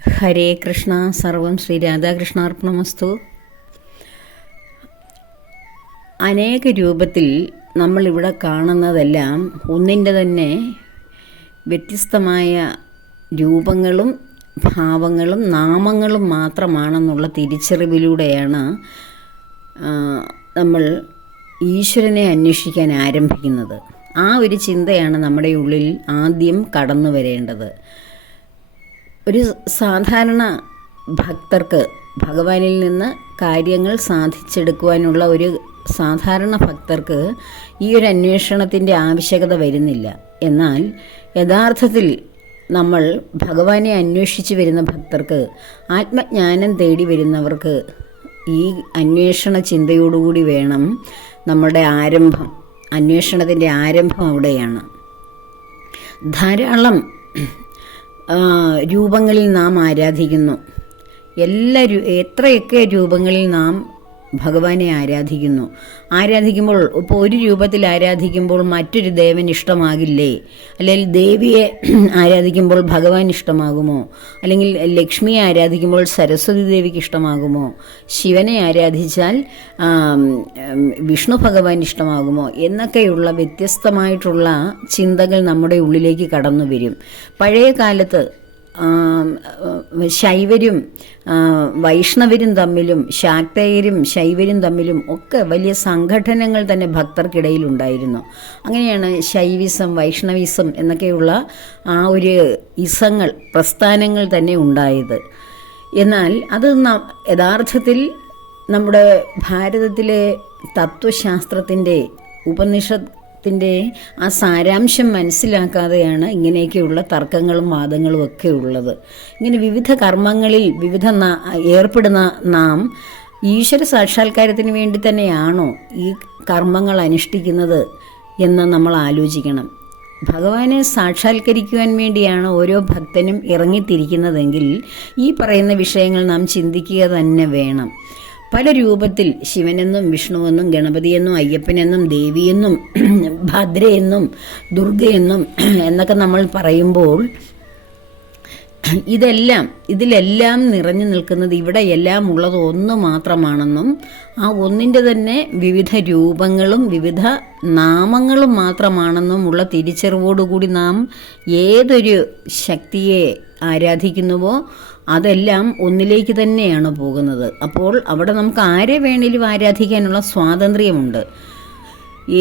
ഹരേ കൃഷ്ണ. സർവം ശ്രീ രാധാകൃഷ്ണാർപ്പണമസ്തു. അനേക രൂപത്തിൽ നമ്മളിവിടെ കാണുന്നതെല്ലാം ഒന്നിൻ്റെ തന്നെ വ്യത്യസ്തമായ രൂപങ്ങളും ഭാവങ്ങളും നാമങ്ങളും മാത്രമാണെന്നുള്ള തിരിച്ചറിവിലൂടെയാണ് നമ്മൾ ഈശ്വരനെ അന്വേഷിക്കാൻ ആരംഭിക്കുന്നത്. ആ ഒരു ചിന്തയാണ് നമ്മുടെ ഉള്ളിൽ ആദ്യം കടന്നു വരേണ്ടത്. ഒരു സാധാരണ ഭക്തർക്ക് ഭഗവാനിൽ നിന്ന് കാര്യങ്ങൾ സാധിച്ചെടുക്കുവാനുള്ള ഒരു സാധാരണ ഭക്തർക്ക് ഈ ഒരു അന്വേഷണത്തിൻ്റെ ആവശ്യകത വരുന്നില്ല. എന്നാൽ യഥാർത്ഥത്തിൽ നമ്മൾ ഭഗവാനെ അന്വേഷിച്ച് വരുന്ന ഭക്തർക്ക്, ആത്മജ്ഞാനം തേടി വരുന്നവർക്ക് ഈ അന്വേഷണ ചിന്തയോടുകൂടി വേണം നമ്മുടെ ആരംഭം. അന്വേഷണത്തിൻ്റെ ആരംഭം അവിടെയാണ്. ധാരാളം രൂപങ്ങളിൽ നാം ആരാധിക്കുന്നു. എത്രയൊക്കെ രൂപങ്ങളിൽ നാം ഭഗവാനെ ആരാധിക്കുമ്പോൾ ഇപ്പോൾ ഒരു രൂപത്തിൽ ആരാധിക്കുമ്പോൾ മറ്റൊരു ദേവൻ ഇഷ്ടമാകില്ലേ? അല്ലെങ്കിൽ ദേവിയെ ആരാധിക്കുമ്പോൾ ഭഗവാൻ ഇഷ്ടമാകുമോ? അല്ലെങ്കിൽ ലക്ഷ്മിയെ ആരാധിക്കുമ്പോൾ സരസ്വതി ദേവിക്ക് ഇഷ്ടമാകുമോ? ശിവനെ ആരാധിച്ചാൽ വിഷ്ണു ഭഗവാൻ ഇഷ്ടമാകുമോ? എന്നൊക്കെയുള്ള വ്യത്യസ്തമായിട്ടുള്ള ചിന്തകൾ നമ്മുടെ ഉള്ളിലേക്ക് കടന്നു വരും. പഴയ കാലത്ത് ശൈവരും വൈഷ്ണവരും തമ്മിലും ശാക്തേയരും ശൈവരും തമ്മിലും ഒക്കെ വലിയ സംഘടനകൾ തന്നെ ഭക്തർക്കിടയിൽ ഉണ്ടായിരുന്നു. അങ്ങനെയാണ് ശൈവിസം, വൈഷ്ണവിസം എന്നൊക്കെയുള്ള ആ ഒരു പ്രസ്ഥാനങ്ങൾ തന്നെ ഉണ്ടായത്. എന്നാൽ അത് യഥാർത്ഥത്തിൽ നമ്മുടെ ഭാരതത്തിലെ തത്വശാസ്ത്രത്തിൻ്റെ, ഉപനിഷത്തിൻ്റെ ആ സാരാംശം മനസ്സിലാക്കാതെയാണ് ഇങ്ങനെയൊക്കെയുള്ള തർക്കങ്ങളും വാദങ്ങളും ഒക്കെ ഉള്ളത്. ഇങ്ങനെ വിവിധ കർമ്മങ്ങളിൽ ഏർപ്പെടുന്ന നാം ഈശ്വര സാക്ഷാത്കാരത്തിന് വേണ്ടി തന്നെയാണോ ഈ കർമ്മങ്ങൾ അനുഷ്ഠിക്കുന്നത് എന്ന് നമ്മൾ ആലോചിക്കണം. ഭഗവാനെ സാക്ഷാത്കരിക്കുവാൻ വേണ്ടിയാണ് ഓരോ ഭക്തനും ഇറങ്ങിത്തിരിക്കുന്നതെങ്കിൽ ഈ പറയുന്ന വിഷയങ്ങൾ നാം ചിന്തിക്കുക തന്നെ വേണം. പല രൂപത്തിൽ ശിവനെന്നും വിഷ്ണുവെന്നും ഗണപതിയെന്നും അയ്യപ്പനെന്നും ദേവിയെന്നും ഭദ്രയെന്നും ദുർഗയെന്നും എന്നൊക്കെ നമ്മൾ പറയുമ്പോൾ ഇതിലെല്ലാം നിറഞ്ഞു നിൽക്കുന്നത് ഇവിടെ എല്ലാം ഉള്ളത് ഒന്ന് മാത്രമാണെന്നും ആ ഒന്നിൻ്റെ തന്നെ വിവിധ രൂപങ്ങളും വിവിധ നാമങ്ങളും മാത്രമാണെന്നും ഉള്ള തിരിച്ചറിവോടുകൂടി നാം ഏതൊരു ശക്തിയെ ആരാധിക്കുന്നുവോ അതെല്ലാം ഒന്നിലേക്ക് തന്നെയാണ് പോകുന്നത്. അപ്പോൾ അവിടെ നമുക്ക് ആരെ വേണേലും ആരാധിക്കാനുള്ള സ്വാതന്ത്ര്യമുണ്ട്.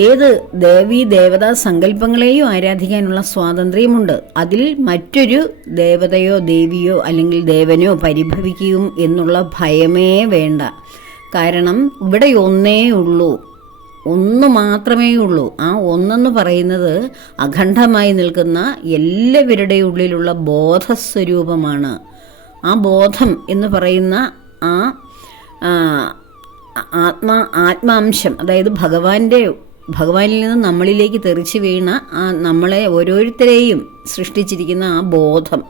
ഏത് ദേവീ ദേവതാ സങ്കല്പങ്ങളെയും ആരാധിക്കാനുള്ള സ്വാതന്ത്ര്യമുണ്ട്. അതിൽ മറ്റൊരു ദേവതയോ ദേവിയോ അല്ലെങ്കിൽ ദേവനോ പരിഭവിക്കും എന്നുള്ള ഭയമേ വേണ്ട. കാരണം ഇവിടെ ഒന്നേ ഉള്ളൂ, ഒന്ന് മാത്രമേ ഉള്ളൂ. ആ ഒന്നെന്ന് പറയുന്നത് അഖണ്ഡമായി നിൽക്കുന്ന എല്ലാവരുടെയും ഉള്ളിലുള്ള ബോധസ്വരൂപമാണ്. ആ ബോധം എന്ന് പറയുന്ന ആ ആത്മാംശം, അതായത് ഭഗവാനിൽ നിന്ന് നമ്മളിലേക്ക് തെറിച്ചു വീണ നമ്മളെ ഓരോരുത്തരെയും സൃഷ്ടിച്ചിരിക്കുന്ന ആ ബോധം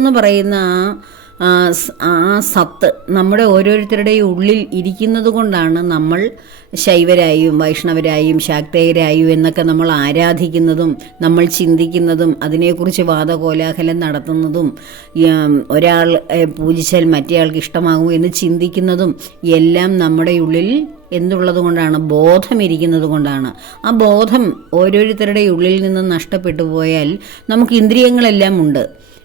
എന്ന് പറയുന്ന ആ സത്ത് നമ്മുടെ ഓരോരുത്തരുടെയും ഉള്ളിൽ ഇരിക്കുന്നത് കൊണ്ടാണ് നമ്മൾ ശൈവരായും വൈഷ്ണവരായും ശാക്തേയരായും എന്നൊക്കെ നമ്മൾ ആരാധിക്കുന്നതും നമ്മൾ ചിന്തിക്കുന്നതും അതിനെക്കുറിച്ച് വാദകോലാഹലം നടത്തുന്നതും ഒരാൾ പൂജിച്ചാൽ മറ്റേയാൾക്ക് ഇഷ്ടമാകും എന്ന് ചിന്തിക്കുന്നതും എല്ലാം നമ്മുടെ ഉള്ളിൽ എന്തുള്ളത് കൊണ്ടാണ്? ബോധമിരിക്കുന്നത് കൊണ്ടാണ്. ആ ബോധം ഓരോരുത്തരുടെ ഉള്ളിൽ നിന്ന് നഷ്ടപ്പെട്ടു പോയാൽ നമുക്ക് ഇന്ദ്രിയങ്ങളെല്ലാം ഉണ്ട്,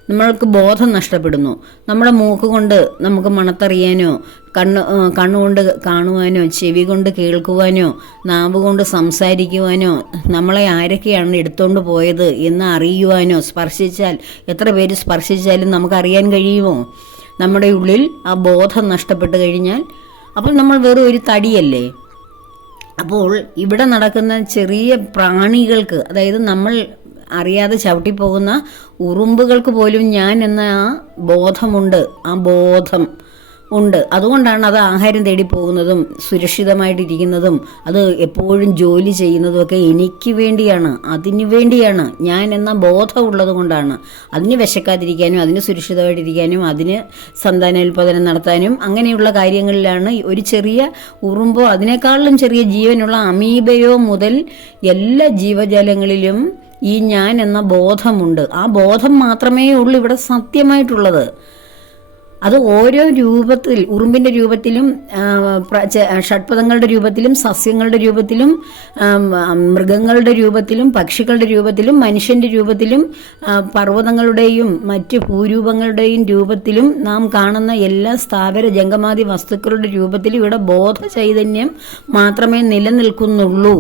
നമ്മൾക്ക് ബോധം നഷ്ടപ്പെടുന്നു. നമ്മുടെ മൂക്ക് കൊണ്ട് നമുക്ക് മണത്തറിയാനോ, കണ്ണുകൊണ്ട് കാണുവാനോ, ചെവി കൊണ്ട് കേൾക്കുവാനോ, നാവ് കൊണ്ട് സംസാരിക്കുവാനോ, നമ്മളെ ആരൊക്കെയാണ് എടുത്തുകൊണ്ട് പോയത് എന്ന് അറിയുവാനോ, എത്ര പേര് സ്പർശിച്ചാലും നമുക്കറിയാൻ കഴിയുമോ? നമ്മുടെ ഉള്ളിൽ ആ ബോധം നഷ്ടപ്പെട്ട് കഴിഞ്ഞാൽ അപ്പോൾ നമ്മൾ വെറും ഒരു തടിയല്ലേ. അപ്പോൾ ഇവിടെ നടക്കുന്ന ചെറിയ പ്രാണികൾക്ക്, അതായത് നമ്മൾ അറിയാതെ ചവിട്ടിപ്പോകുന്ന ഉറുമ്പുകൾക്ക് പോലും ഞാൻ എന്ന ആ ബോധമുണ്ട്, ആ ബോധം ഉണ്ട്. അതുകൊണ്ടാണ് അത് ആഹാരം തേടി പോകുന്നതും സുരക്ഷിതമായിട്ടിരിക്കുന്നതും അത് എപ്പോഴും ജോലി ചെയ്യുന്നതുമൊക്കെ എനിക്ക് വേണ്ടിയാണ്, അതിനു വേണ്ടിയാണ്. ഞാൻ എന്ന ബോധം ഉള്ളത് കൊണ്ടാണ്. അതിന് വിശക്കാതിരിക്കാനും അതിന് സുരക്ഷിതമായിട്ടിരിക്കാനും അതിന് സന്താനോൽപാദനം നടത്താനും അങ്ങനെയുള്ള കാര്യങ്ങളിലാണ് ഒരു ചെറിയ ഉറുമ്പോ അതിനേക്കാളും ചെറിയ ജീവനുള്ള അമീബയോ മുതൽ എല്ലാ ജീവജാലങ്ങളിലും ഈ ഞാൻ എന്ന ബോധമുണ്ട്. ആ ബോധം മാത്രമേ ഉള്ളൂ ഇവിടെ സത്യമായിട്ടുള്ളത്. അത് ഓരോ രൂപത്തിൽ, ഉറുമ്പിൻ്റെ രൂപത്തിലും ഷഡ്പദങ്ങളുടെ രൂപത്തിലും സസ്യങ്ങളുടെ രൂപത്തിലും മൃഗങ്ങളുടെ രൂപത്തിലും പക്ഷികളുടെ രൂപത്തിലും മനുഷ്യൻ്റെ രൂപത്തിലും പർവ്വതങ്ങളുടെയും മറ്റ് ഭൂരൂപങ്ങളുടെയും രൂപത്തിലും നാം കാണുന്ന എല്ലാ സ്ഥാവര ജംഗമാദി വസ്തുക്കളുടെ രൂപത്തിലും ഇവിടെ ബോധ ചൈതന്യം മാത്രമേ നിലനിൽക്കുന്നുള്ളൂ.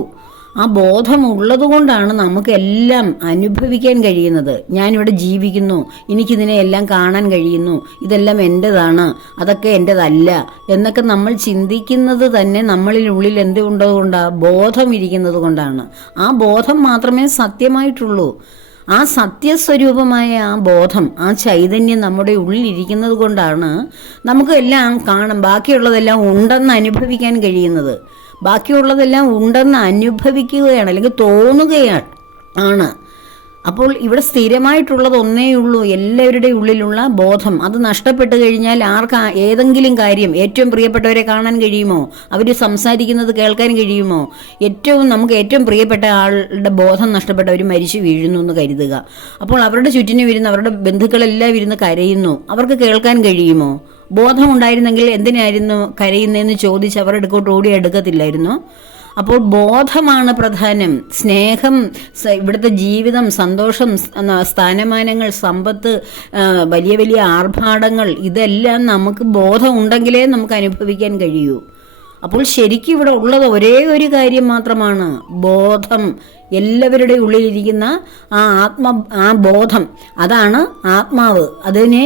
ആ ബോധമുള്ളത് കൊണ്ടാണ് നമുക്കെല്ലാം അനുഭവിക്കാൻ കഴിയുന്നത്. ഞാനിവിടെ ജീവിക്കുന്നു, എനിക്കിതിനെ എല്ലാം കാണാൻ കഴിയുന്നു, ഇതെല്ലാം എൻ്റെതാണ്, അതൊക്കെ എൻ്റെതല്ല എന്നൊക്കെ നമ്മൾ ചിന്തിക്കുന്നത് തന്നെ നമ്മളിനുള്ളിൽ എന്തുകൊണ്ടാണ്? ബോധം ഇരിക്കുന്നത് കൊണ്ടാണ്. ആ ബോധം മാത്രമേ സത്യമായിട്ടുള്ളൂ. ആ സത്യസ്വരൂപമായ ആ ബോധം, ആ ചൈതന്യം നമ്മുടെ ഉള്ളിലിരിക്കുന്നത് കൊണ്ടാണ് നമുക്ക് എല്ലാം ബാക്കിയുള്ളതെല്ലാം ഉണ്ടെന്ന് അനുഭവിക്കാൻ കഴിയുന്നത്. ബാക്കിയുള്ളതെല്ലാം ഉണ്ടെന്ന് അനുഭവിക്കുകയാണ്, അല്ലെങ്കിൽ തോന്നുകയാണ്. അപ്പോൾ ഇവിടെ സ്ഥിരമായിട്ടുള്ളത് ഒന്നേ ഉള്ളൂ, എല്ലാവരുടെയും ഉള്ളിലുള്ള ബോധം. അത് നഷ്ടപ്പെട്ടു കഴിഞ്ഞാൽ ഏതെങ്കിലും കാര്യം, ഏറ്റവും പ്രിയപ്പെട്ടവരെ കാണാൻ കഴിയുമോ? അവർ സംസാരിക്കുന്നത് കേൾക്കാൻ കഴിയുമോ? നമുക്ക് ഏറ്റവും പ്രിയപ്പെട്ട ആളുടെ ബോധം നഷ്ടപ്പെട്ടവർ മരിച്ചു വീഴുന്നു എന്ന് കരുതുക. അപ്പോൾ അവരുടെ ചുറ്റിനും ഇരുന്ന് അവരുടെ ബന്ധുക്കളെല്ലാം ഇരുന്ന് കരയുന്നു, അവർക്ക് കേൾക്കാൻ കഴിയുമോ? ബോധമുണ്ടായിരുന്നെങ്കിൽ എന്തിനായിരുന്നു കരയുന്നതെന്ന് ചോദിച്ച് അവരുടെ അടുക്കോട്ട് ഓടി എടുക്കത്തില്ലായിരുന്നു. അപ്പോൾ ബോധമാണ് പ്രധാനം. സ്നേഹം, ഇവിടുത്തെ ജീവിതം, സന്തോഷം, സ്ഥാനമാനങ്ങൾ, സമ്പത്ത്, വലിയ വലിയ ആർഭാടങ്ങൾ, ഇതെല്ലാം നമുക്ക് ബോധം ഉണ്ടെങ്കിലേ നമുക്ക് അനുഭവിക്കാൻ കഴിയൂ. അപ്പോൾ ശരിക്കും ഇവിടെ ഉള്ളത് ഒരേ ഒരു കാര്യം മാത്രമാണ്, ബോധം. എല്ലാവരുടെ ഉള്ളിലിരിക്കുന്ന ആ ബോധം, അതാണ് ആത്മാവ്. അതിനെ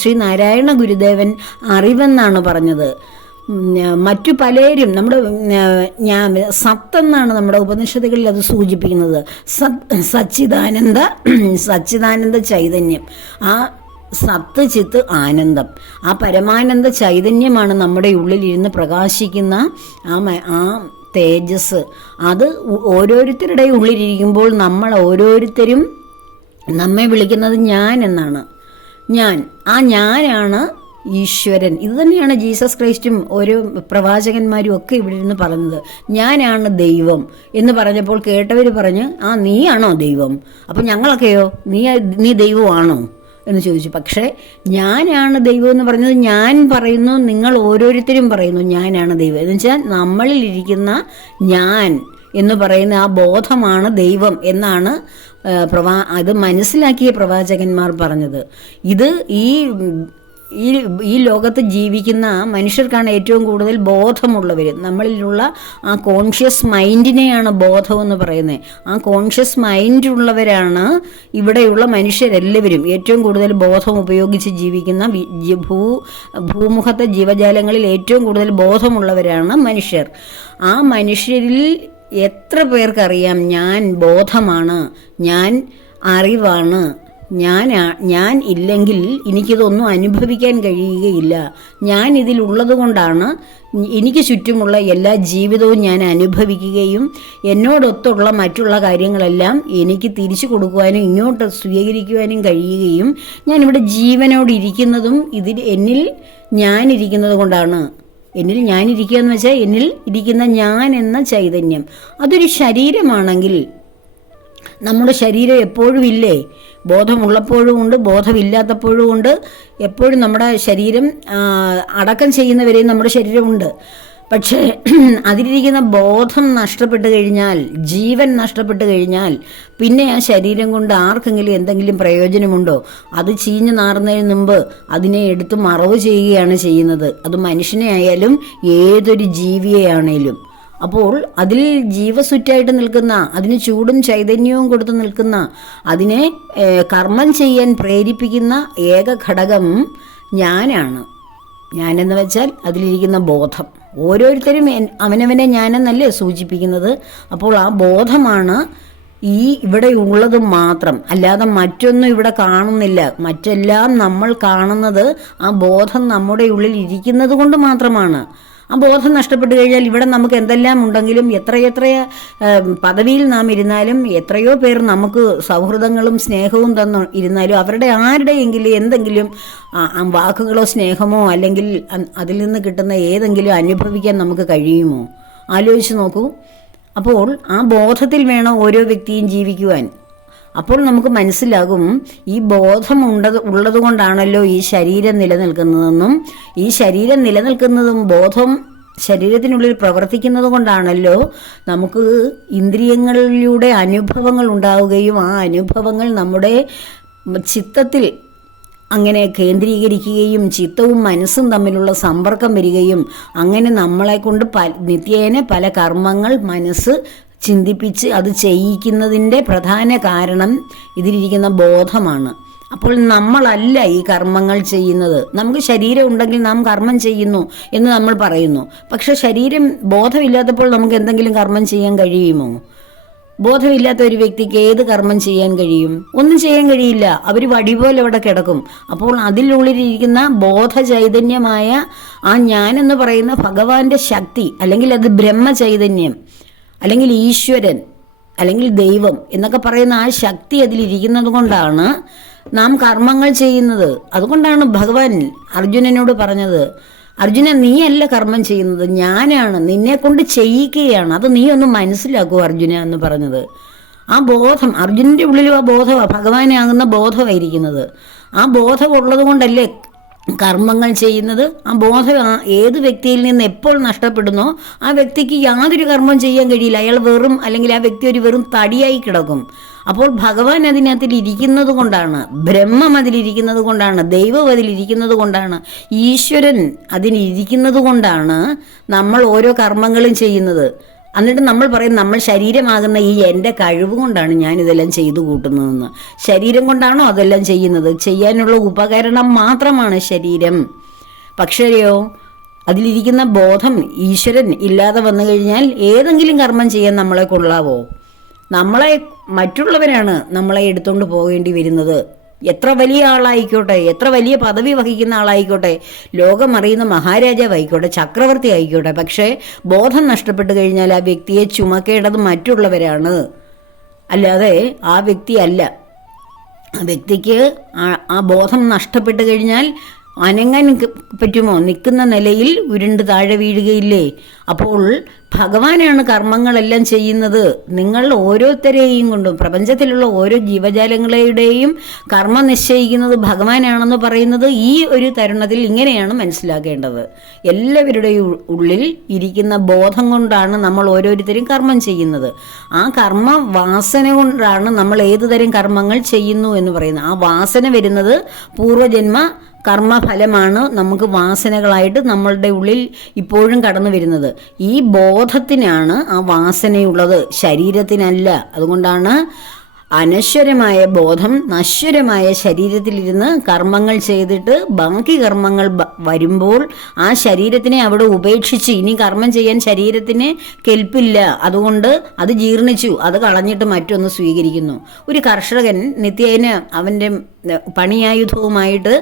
ശ്രീ നാരായണ ഗുരുദേവൻ അറിവെന്നാണ് പറഞ്ഞത്. മറ്റു പലരും നമ്മുടെ സത്തെന്നാണ് നമ്മുടെ ഉപനിഷത്തുകളിൽ അത് സൂചിപ്പിക്കുന്നത്. സച്ചിദാനന്ദ ചൈതന്യം, ആ സത്ത് ചിത്ത് ആനന്ദം, ആ പരമാനന്ദ ചൈതന്യമാണ് നമ്മുടെ ഉള്ളിലിരുന്ന് പ്രകാശിക്കുന്ന ആ തേജസ്. അത് ഓരോരുത്തരുടെ ഉള്ളിലിരിക്കുമ്പോൾ നമ്മൾ ഓരോരുത്തരും നമ്മെ വിളിക്കുന്നത് ഞാൻ എന്നാണ്. ഞാനാണ് ഈശ്വരൻ. ഇത് തന്നെയാണ് ജീസസ് ക്രൈസ്റ്റും ഓരോ പ്രവാചകന്മാരും ഒക്കെ ഇവിടെ ഇരുന്ന് പറഞ്ഞത്. ഞാനാണ് ദൈവം എന്ന് പറഞ്ഞപ്പോൾ കേട്ടവർ പറഞ്ഞ്, നീയാണോ ദൈവം? അപ്പം ഞങ്ങളൊക്കെയോ നീ ദൈവമാണോ എന്ന് ചോദിച്ചു. പക്ഷേ ഞാനാണ് ദൈവം എന്ന് പറഞ്ഞത് ഞാൻ പറയുന്നു, നിങ്ങൾ ഓരോരുത്തരും പറയുന്നു ഞാനാണ് ദൈവം എന്ന് വെച്ചാൽ നമ്മളിലിരിക്കുന്ന ഞാൻ എന്ന് പറയുന്ന ആ ബോധമാണ് ദൈവം എന്നാണ് അത് മനസ്സിലാക്കിയ പ്രവാചകന്മാർ പറഞ്ഞത്. ഇത് ഈ ലോകത്ത് ജീവിക്കുന്ന മനുഷ്യർക്കാണ് ഏറ്റവും കൂടുതൽ ബോധമുള്ളവർ. നമ്മളിലുള്ള ആ കോൺഷ്യസ് മൈൻഡിനെയാണ് ബോധം എന്ന് പറയുന്നത്. ആ കോൺഷ്യസ് മൈൻഡുള്ളവരാണ് ഇവിടെയുള്ള മനുഷ്യരെല്ലാവരും. ഏറ്റവും കൂടുതൽ ബോധം ഉപയോഗിച്ച് ജീവിക്കുന്ന ഭൂമുഖത്തെ ജീവജാലങ്ങളിൽ ഏറ്റവും കൂടുതൽ ബോധമുള്ളവരാണ് മനുഷ്യർ. ആ മനുഷ്യരിൽ എത്ര പേർക്കറിയാം ഞാൻ ബോധമാണ്, ഞാൻ അറിവാണ്, ഞാൻ ഇല്ലെങ്കിൽ എനിക്കിതൊന്നും അനുഭവിക്കാൻ കഴിയുകയില്ല, ഞാൻ ഇതിലുള്ളത് കൊണ്ടാണ് എനിക്ക് ചുറ്റുമുള്ള എല്ലാ ജീവിതവും ഞാൻ അനുഭവിക്കുകയും എന്നോടൊത്തുള്ള മറ്റുള്ള കാര്യങ്ങളെല്ലാം എനിക്ക് തിരിച്ചു കൊടുക്കുവാനും ഇങ്ങോട്ട് സ്വീകരിക്കുവാനും കഴിയുകയും ഞാനിവിടെ ജീവനോടിരിക്കുന്നതും എന്നിൽ ഞാനിരിക്കുന്നത് കൊണ്ടാണ്. എന്നിൽ ഞാനിരിക്കുക എന്ന് വെച്ചാൽ എന്നിൽ ഇരിക്കുന്ന ഞാൻ എന്ന ചൈതന്യം. അതൊരു ശരീരമാണെങ്കിൽ നമ്മുടെ ശരീരം എപ്പോഴും ഇല്ലേ? ബോധമുള്ളപ്പോഴും ഉണ്ട്, ബോധമില്ലാത്തപ്പോഴും ഉണ്ട്. എപ്പോഴും നമ്മുടെ ശരീരം അടക്കം ചെയ്യുന്നവരെയും നമ്മുടെ ശരീരമുണ്ട്. പക്ഷേ അതിലിരിക്കുന്ന ബോധം നഷ്ടപ്പെട്ട് കഴിഞ്ഞാൽ, ജീവൻ നഷ്ടപ്പെട്ട് കഴിഞ്ഞാൽ പിന്നെ ആ ശരീരം കൊണ്ട് ആർക്കെങ്കിലും എന്തെങ്കിലും പ്രയോജനമുണ്ടോ? അത് ചീഞ്ഞു നാറുന്നതിന് മുമ്പ് അതിനെ എടുത്ത് മറവ് ചെയ്യുകയാണ് ചെയ്യുന്നത്. അത് മനുഷ്യനെ ആയാലും ഏതൊരു ജീവിയെയാണേലും. അപ്പോൾ അതിൽ ജീവസുറ്റായിട്ട് നിൽക്കുന്ന, അതിന് ചൂടും ചൈതന്യവും കൊടുത്ത് നിൽക്കുന്ന, അതിനെ കർമ്മം ചെയ്യാൻ പ്രേരിപ്പിക്കുന്ന ഏക ഘടകം ഞാനാണ്. ഞാനെന്ന് വെച്ചാൽ അതിലിരിക്കുന്ന ബോധം. ഓരോരുത്തരും അവനവനെ ഞാനെന്നല്ലേ സൂചിപ്പിക്കുന്നത്. അപ്പോൾ ആ ബോധമാണ് ഇവിടെ ഉള്ളത് മാത്രം, അല്ലാതെ മറ്റൊന്നും ഇവിടെ കാണുന്നില്ല. മറ്റെല്ലാം നമ്മൾ കാണുന്നത് ആ ബോധം നമ്മുടെ ഉള്ളിൽ ഇരിക്കുന്നത് കൊണ്ട് മാത്രമാണ്. ആ ബോധം നഷ്ടപ്പെട്ടു കഴിഞ്ഞാൽ ഇവിടെ നമുക്ക് എന്തെല്ലാം ഉണ്ടെങ്കിലും, എത്രയെത്ര പദവിയിൽ നാം ഇരുന്നാലും, എത്രയോ പേർ നമുക്ക് സൗഹൃദങ്ങളും സ്നേഹവും തന്നു ഇരുന്നാലും, അവരുടെ ആരുടെയെങ്കിലും എന്തെങ്കിലും വാക്കുകളോ സ്നേഹമോ അല്ലെങ്കിൽ അതിൽ നിന്ന് കിട്ടുന്ന ഏതെങ്കിലും അനുഭവിക്കാൻ നമുക്ക് കഴിയുമോ? ആലോചിച്ച് നോക്കൂ. അപ്പോൾ ആ ബോധത്തിൽ വേണം ഓരോ വ്യക്തിയും ജീവിക്കുവാൻ. അപ്പോൾ നമുക്ക് മനസ്സിലാകും ഈ ബോധം ഉള്ളത് കൊണ്ടാണല്ലോ ഈ ശരീരം നിലനിൽക്കുന്നതെന്നും ഈ ശരീരം നിലനിൽക്കുന്നതും ബോധം ശരീരത്തിനുള്ളിൽ പ്രവർത്തിക്കുന്നത് കൊണ്ടാണല്ലോ നമുക്ക് ഇന്ദ്രിയങ്ങളിലൂടെ അനുഭവങ്ങൾ ഉണ്ടാവുകയും ആ അനുഭവങ്ങൾ നമ്മുടെ ചിത്തത്തിൽ അങ്ങനെ കേന്ദ്രീകരിക്കുകയും ചിത്തവും മനസ്സും തമ്മിലുള്ള സമ്പർക്കം വരികയും അങ്ങനെ നമ്മളെ കൊണ്ട് നിത്യേന പല കർമ്മങ്ങൾ മനസ്സ് ചിന്തിപ്പിച്ച് അത് ചെയ്യിക്കുന്നതിൻ്റെ പ്രധാന കാരണം ഇതിലിരിക്കുന്ന ബോധമാണ്. അപ്പോൾ നമ്മളല്ല ഈ കർമ്മങ്ങൾ ചെയ്യുന്നത്. നമുക്ക് ശരീരം ഉണ്ടെങ്കിൽ നാം കർമ്മം ചെയ്യുന്നു എന്ന് നമ്മൾ പറയുന്നു. പക്ഷെ ശരീരം ബോധമില്ലാത്തപ്പോൾ നമുക്ക് എന്തെങ്കിലും കർമ്മം ചെയ്യാൻ കഴിയുമോ? ബോധമില്ലാത്ത ഒരു വ്യക്തിക്ക് ഏത് കർമ്മം ചെയ്യാൻ കഴിയും? ഒന്നും ചെയ്യാൻ കഴിയില്ല. അവർ വടി പോലെ അവിടെ കിടക്കും. അപ്പോൾ അതിനുള്ളിലിരിക്കുന്ന ബോധചൈതന്യമായ ആ ഞാനെന്ന് പറയുന്ന ഭഗവാന്റെ ശക്തി, അല്ലെങ്കിൽ അത് ബ്രഹ്മചൈതന്യം, അല്ലെങ്കിൽ ഈശ്വരൻ, അല്ലെങ്കിൽ ദൈവം എന്നൊക്കെ പറയുന്ന ആ ശക്തി അതിലിരിക്കുന്നത് കൊണ്ടാണ് നാം കർമ്മങ്ങൾ ചെയ്യുന്നത്. അതുകൊണ്ടാണ് ഭഗവാൻ അർജുനനോട് പറഞ്ഞത്, അർജുന നീയല്ല കർമ്മം ചെയ്യുന്നത്, ഞാനാണ്, നിന്നെ കൊണ്ട് ചെയ്യിക്കുകയാണ്, അത് നീ ഒന്ന് മനസ്സിലാക്കൂ അർജുന എന്ന് പറഞ്ഞത്. ആ ബോധം അർജുനന്റെ ഉള്ളിലും ആ ബോധമാണ്, ഭഗവാനാകുന്ന ബോധമായിരിക്കുന്നത്. ആ ബോധം ഉള്ളത് കൊണ്ടല്ലേ കർമ്മങ്ങൾ ചെയ്യുന്നത്. ആ ബോധം ഏത് വ്യക്തിയിൽ നിന്ന് എപ്പോൾ നഷ്ടപ്പെടുന്നോ ആ വ്യക്തിക്ക് യാതൊരു കർമ്മം ചെയ്യാൻ കഴിയില്ല. അയാൾ അല്ലെങ്കിൽ ആ വ്യക്തി ഒരു വെറും തടിയായി കിടക്കും. അപ്പോൾ ഭഗവാൻ അതിനകത്തിൽ ഇരിക്കുന്നത് കൊണ്ടാണ്, ബ്രഹ്മം അതിലിരിക്കുന്നത് കൊണ്ടാണ്, ദൈവം അതിലിരിക്കുന്നത് കൊണ്ടാണ്, ഈശ്വരൻ അതിലിരിക്കുന്നത് കൊണ്ടാണ് നമ്മൾ ഓരോ കർമ്മങ്ങളും ചെയ്യുന്നത്. എന്നിട്ട് നമ്മൾ പറയും നമ്മൾ ശരീരമാകുന്ന ഈ എൻ്റെ കഴിവ് കൊണ്ടാണ് ഞാനിതെല്ലാം ചെയ്തു കൂട്ടുന്നതെന്ന്. ശരീരം കൊണ്ടാണോ അതെല്ലാം ചെയ്യുന്നത്? ചെയ്യാനുള്ള ഉപകരണം മാത്രമാണ് ശരീരം. പക്ഷേയോ അതിലിരിക്കുന്ന ബോധം ഈശ്വരൻ ഇല്ലാതെ വന്നു കഴിഞ്ഞാൽ ഏതെങ്കിലും കർമ്മം ചെയ്യാൻ നമ്മളെ കൊള്ളാവോ? മറ്റുള്ളവരാണ് നമ്മളെ എടുത്തുകൊണ്ട് പോകേണ്ടി വരുന്നത്. എത്ര വലിയ ആളായിക്കോട്ടെ, എത്ര വലിയ പദവി വഹിക്കുന്ന ആളായിക്കോട്ടെ, ലോകം അറിയുന്ന മഹാരാജാവായിക്കോട്ടെ, ചക്രവർത്തി ആയിക്കോട്ടെ, പക്ഷേ ബോധം നഷ്ടപ്പെട്ടു കഴിഞ്ഞാൽ ആ വ്യക്തിയെ ചുമക്കേണ്ടത് മറ്റുള്ളവരാണ്, അല്ലാതെ ആ വ്യക്തിയല്ല. ആ വ്യക്തിക്ക് ആ ബോധം നഷ്ടപ്പെട്ടു കഴിഞ്ഞാൽ അനങ്ങാൻ പറ്റുമോ? നിൽക്കുന്ന നിലയിൽ ഉരുണ്ട് താഴെ വീഴുകയില്ലേ? അപ്പോൾ ഭഗവാനാണ് കർമ്മങ്ങളെല്ലാം ചെയ്യുന്നത്. നിങ്ങൾ ഓരോരുത്തരെയും കൊണ്ടും പ്രപഞ്ചത്തിലുള്ള ഓരോ ജീവജാലങ്ങളുടെയും കർമ്മം നിശ്ചയിക്കുന്നത് ഭഗവാനാണെന്ന് പറയുന്നത് ഈ ഒരു തരുണത്തിൽ ഇങ്ങനെയാണ് മനസ്സിലാക്കേണ്ടത്. എല്ലാവരുടെയും ഉള്ളിൽ ഇരിക്കുന്ന ബോധം കൊണ്ടാണ് നമ്മൾ ഓരോരുത്തരും കർമ്മം ചെയ്യുന്നത്. ആ കർമ്മ വാസന കൊണ്ടാണ് നമ്മൾ ഏതുതരം കർമ്മങ്ങൾ ചെയ്യുന്നു എന്ന് പറയുന്നത്. ആ വാസന വരുന്നത് പൂർവജന്മ കർമ്മഫലമാണ് നമുക്ക് വാസനകളായിട്ട് നമ്മളുടെ ഉള്ളിൽ ഇപ്പോഴും കടന്നു വരുന്നത്. ഈ ബോധത്തിനാണ് ആ വാസനയുള്ളത്, ശരീരത്തിനല്ല. അതുകൊണ്ടാണ് അനശ്വരമായ ബോധം നശ്വരമായ ശരീരത്തിലിരുന്ന് കർമ്മങ്ങൾ ചെയ്തിട്ട് ബാക്കി കർമ്മങ്ങൾ വരുമ്പോൾ ആ ശരീരത്തിനെ അവിടെ ഉപേക്ഷിച്ച് ഇനി കർമ്മം ചെയ്യാൻ ശരീരത്തിന് കെൽപ്പില്ല, അതുകൊണ്ട് അത് ജീർണിച്ചു, അത് കളഞ്ഞിട്ട് മറ്റൊന്ന് സ്വീകരിക്കുന്നു. ഒരു കർഷകൻ നിത്യേന അവൻ്റെ പണിയായുധവുമായിട്ട്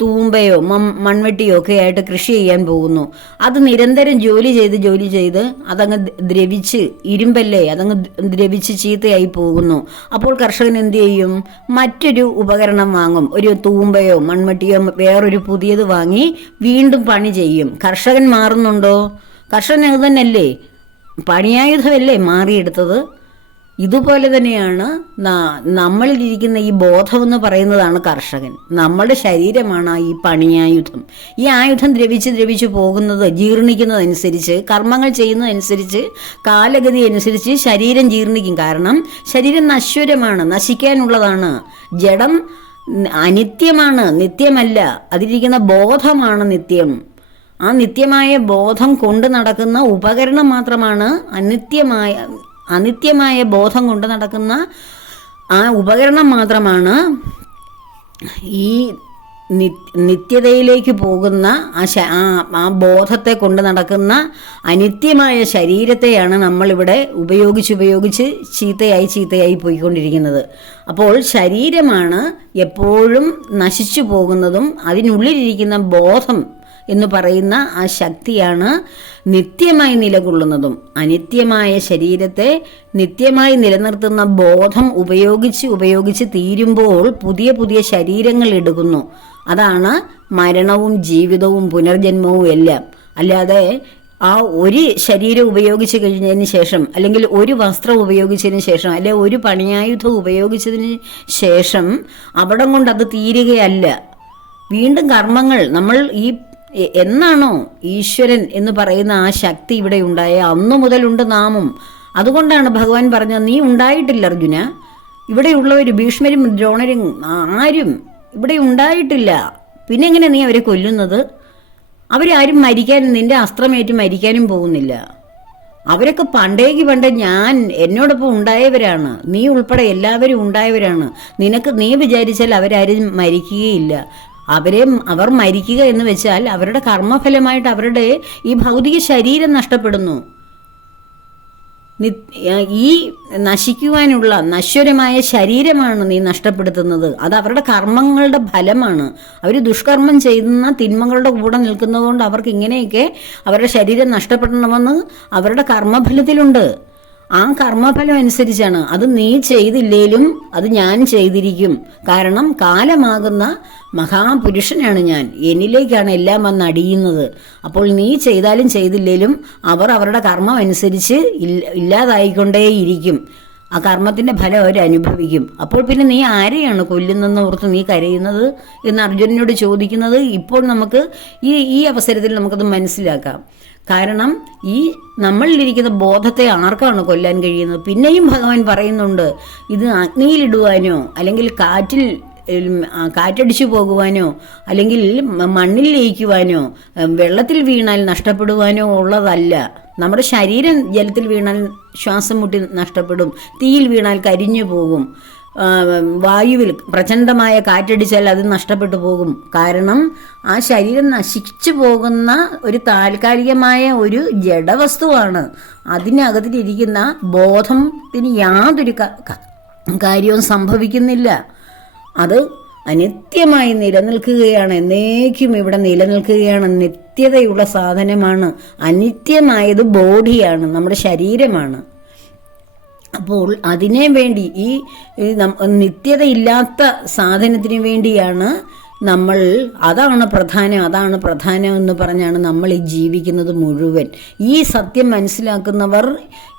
തൂമ്പയോ മൺവെട്ടിയോ ഒക്കെ ആയിട്ട് കൃഷി ചെയ്യാൻ പോകുന്നു. അത് നിരന്തരം ജോലി ചെയ്ത് അതങ്ങ് ദ്രവിച്ച്, ഇരുമ്പല്ലേ, അതങ്ങ് ദ്രവിച്ച് ചീത്തയായി പോകുന്നു. അപ്പോൾ കർഷകൻ എന്ത് ചെയ്യും? മറ്റൊരു ഉപകരണം വാങ്ങും, ഒരു തൂമ്പയോ മൺവെട്ടിയോ വേറൊരു പുതിയത് വാങ്ങി വീണ്ടും പണി ചെയ്യും. കർഷകൻ മാറുന്നുണ്ടോ? കർഷകൻ അത് തന്നെയല്ലേ, പണിയായുധമല്ലേ മാറിയെടുത്തത്. ഇതുപോലെ തന്നെയാണ് നമ്മളിലിരിക്കുന്ന ഈ ബോധം എന്ന് പറയുന്നതാണ് കർഷകൻ. നമ്മുടെ ശരീരമാണ് ഈ പണിയായുധം. ഈ ആയുധം ദ്രവിച്ച് പോകുന്നത്, ജീർണിക്കുന്നതനുസരിച്ച്, കർമ്മങ്ങൾ ചെയ്യുന്നതനുസരിച്ച്, കാലഗതി അനുസരിച്ച് ശരീരം ജീർണിക്കും. കാരണം ശരീരം നശ്വരമാണ്, നശിക്കാനുള്ളതാണ്. ജഡം അനിത്യമാണ്, നിത്യമല്ല. അതിലിരിക്കുന്ന ബോധമാണ് നിത്യം. ആ നിത്യമായ ബോധം കൊണ്ട് നടക്കുന്ന ഉപകരണം മാത്രമാണ് അനിത്യമായ ബോധം കൊണ്ട് നടക്കുന്ന ആ ഉപകരണം മാത്രമാണ് ഈ നിത്യതയിലേക്ക് പോകുന്ന ആ ബോധത്തെ കൊണ്ട് നടക്കുന്ന അനിത്യമായ ശരീരത്തെയാണ് നമ്മളിവിടെ ഉപയോഗിച്ച് ചീത്തയായി പോയിക്കൊണ്ടിരിക്കുന്നത്. അപ്പോൾ ശരീരമാണ് എപ്പോഴും നശിച്ചു പോകുന്നതും അതിനുള്ളിലിരിക്കുന്ന ബോധം എന്ന് പറയുന്ന ആ ശക്തിയാണ് നിത്യമായി നിലകൊള്ളുന്നതും. അനിത്യമായ ശരീരത്തെ നിത്യമായി നിലനിർത്തുന്ന ബോധം ഉപയോഗിച്ച് തീരുമ്പോൾ പുതിയ ശരീരങ്ങൾ എടുക്കുന്നു. അതാണ് മരണവും ജീവിതവും പുനർജന്മവും എല്ലാം. അല്ലാതെ ആ ഒരു ശരീരം ഉപയോഗിച്ച് കഴിഞ്ഞതിന് ശേഷം, അല്ലെങ്കിൽ ഒരു വസ്ത്രം ഉപയോഗിച്ചതിന് ശേഷം, അല്ലെ ഒരു പണിയായുധം ഉപയോഗിച്ചതിന് ശേഷം അവിടം കൊണ്ട് അത് തീരുകയല്ല. വീണ്ടും കർമ്മങ്ങൾ നമ്മൾ എന്നാണോ ഈശ്വരൻ എന്ന് പറയുന്ന ആ ശക്തി ഇവിടെ ഉണ്ടായ അന്നു മുതലുണ്ട് നാമും. അതുകൊണ്ടാണ് ഭഗവാൻ പറഞ്ഞത്, നീ ഉണ്ടായിട്ടില്ല അർജുന. ഇവിടെയുള്ളവർ ഭീഷ്മരും ദ്രോണരും ആരും ഇവിടെ ഉണ്ടായിട്ടില്ല. പിന്നെ എങ്ങനെ നീ അവരെ കൊല്ലുന്നത്? അവരാരും നിന്റെ അസ്ത്രമേറ്റ് മരിക്കാനും പോകുന്നില്ല. അവരൊക്കെ പണ്ടേ എന്നോടൊപ്പം ഉണ്ടായവരാണ്. നീ ഉൾപ്പെടെ എല്ലാവരും ഉണ്ടായവരാണ്. നീ വിചാരിച്ചാൽ അവരാരും മരിക്കുകയില്ല. അവർ മരിക്കുക എന്ന് വെച്ചാൽ അവരുടെ കർമ്മഫലമായിട്ട് അവരുടെ ഈ ഭൗതിക ശരീരം നഷ്ടപ്പെടുന്നു. ഈ നശിക്കുവാനുള്ള നശ്വരമായ ശരീരമാണ് നീ നഷ്ടപ്പെടുത്തുന്നത്. അത് അവരുടെ കർമ്മങ്ങളുടെ ഫലമാണ്. അവർ ദുഷ്കർമ്മം ചെയ്യുന്ന തിന്മകളുടെ കൂടെ നിൽക്കുന്നതുകൊണ്ട് അവർക്ക് ഇങ്ങനെയൊക്കെ അവരുടെ ശരീരം നഷ്ടപ്പെടണമെന്ന് അവരുടെ കർമ്മഫലത്തിലുണ്ട്. ആ കർമ്മഫലം അനുസരിച്ചാണ്. അത് നീ ചെയ്തില്ലേലും അത് ഞാൻ ചെയ്തിരിക്കും. കാരണം കാലമാകുന്ന മഹാപുരുഷനാണ് ഞാൻ. എന്നിലേക്കാണ് എല്ലാം വന്ന് അടിയുന്നത്. അപ്പോൾ നീ ചെയ്താലും ചെയ്തില്ലേലും അവരുടെ കർമ്മം അനുസരിച്ച് ഇല്ലാതായിക്കൊണ്ടേയിരിക്കും. ആ കർമ്മത്തിന്റെ ഫലം അവരനുഭവിക്കും. അപ്പോൾ പിന്നെ നീ ആരെയാണ് കൊല്ലുന്നെന്ന് ഓർത്ത് നീ കരയുന്നത് എന്ന് അർജുനനോട് ചോദിക്കുന്നത് ഇപ്പോൾ നമുക്ക് ഈ അവസരത്തിൽ നമുക്കത് മനസ്സിലാക്കാം. കാരണം ഈ നമ്മളിലിരിക്കുന്ന ബോധത്തെ ആർക്കാണ് കൊല്ലാൻ കഴിയുന്നത്? പിന്നെയും ഭഗവാൻ പറയുന്നുണ്ട്, ഇത് അഗ്നിയിലിടുവാനോ അല്ലെങ്കിൽ കാറ്റടിച്ചു പോകുവാനോ അല്ലെങ്കിൽ മണ്ണിൽ ലയിക്കുവാനോ വെള്ളത്തിൽ വീണാൽ നഷ്ടപ്പെടുവാനോ ഉള്ളതല്ല. നമ്മുടെ ശരീരം ജലത്തിൽ വീണാൽ ശ്വാസം മുട്ടി നഷ്ടപ്പെടും, തീയിൽ വീണാൽ കരിഞ്ഞു പോകും, വായുവിൽ പ്രചണ്ഡമായ കാറ്റടിച്ചാൽ അത് നഷ്ടപ്പെട്ടു പോകും. കാരണം ആ ശരീരം നശിച്ചു പോകുന്ന ഒരു താൽക്കാലികമായ ഒരു ജഡവസ്തുവാണ്. അതിനകത്തിരിക്കുന്ന ബോധത്തിന് യാതൊരു കാര്യവും സംഭവിക്കുന്നില്ല. അത് അനിത്യമായി നിലനിൽക്കുകയാണ്, എന്നേക്കും ഇവിടെ നിലനിൽക്കുകയാണ്. നിത്യതയുള്ള സാധനമാണ്. അനിത്യമായത് ബോഡിയാണ്, നമ്മുടെ ശരീരമാണ്. അപ്പോൾ അതിനെ വേണ്ടി ഈ നിത്യതയില്ലാത്ത സാധനത്തിന് വേണ്ടിയാണ് അതാണ് പ്രധാനം എന്ന് പറഞ്ഞാണ് നമ്മൾ ഈ ജീവിക്കുന്നത് മുഴുവൻ. ഈ സത്യം മനസ്സിലാക്കുന്നവർ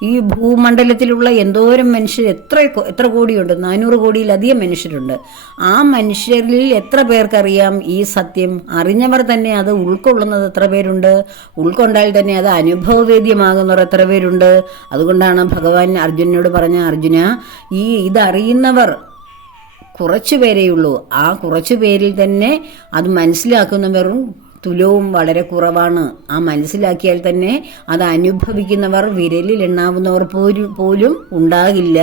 ഈ ഭൂമണ്ഡലത്തിലുള്ള എന്തോരം മനുഷ്യർ, എത്ര കോടിയുണ്ട്? 400 കോടിയിലധികം മനുഷ്യരുണ്ട്. ആ മനുഷ്യരിൽ എത്ര പേർക്കറിയാം ഈ സത്യം? അറിഞ്ഞവർ തന്നെ അത് ഉൾക്കൊള്ളുന്നത് എത്ര പേരുണ്ട്? ഉൾക്കൊണ്ടാൽ തന്നെ അത് അനുഭവവേദ്യമാകുന്നവർ എത്ര പേരുണ്ട്? അതുകൊണ്ടാണ് ഭഗവാൻ അർജുനനോട് പറഞ്ഞ, അർജുന, ഇതറിയുന്നവർ കുറച്ചു പേരേയുള്ളൂ. ആ കുറച്ചു പേരിൽ തന്നെ അത് മനസ്സിലാക്കുന്നവരും തുലവും വളരെ കുറവാണ്. ആ മനസ്സിലാക്കിയാൽ തന്നെ അത് അനുഭവിക്കുന്നവർ വിരലിൽ എണ്ണാവുന്നവർ പോലും ഉണ്ടാകില്ല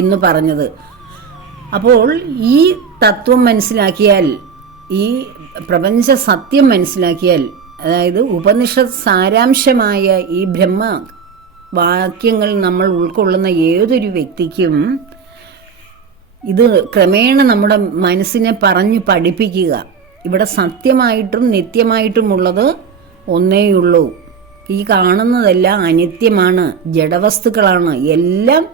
എന്ന് പറഞ്ഞത്. അപ്പോൾ ഈ തത്വം മനസ്സിലാക്കിയാൽ, ഈ പ്രപഞ്ച സത്യം മനസ്സിലാക്കിയാൽ, അതായത് ഉപനിഷത്ത് സാരാംശമായ ഈ ബ്രഹ്മ വാക്യങ്ങൾ നമ്മൾ ഉൾക്കൊള്ളുന്ന ഏതൊരു വ്യക്തിക്കും ഇത് ക്രമേണ നമ്മുടെ മനസ്സിനെ പറഞ്ഞു പഠിപ്പിക്കുക. ഇവിടെ സത്യമായിട്ടും നിത്യമായിട്ടുമുള്ളത് ഒന്നേയുള്ളൂ. ഈ കാണുന്നതെല്ലാം അനിത്യമാണ്, ജഡവസ്തുക്കളാണ്, എല്ലാം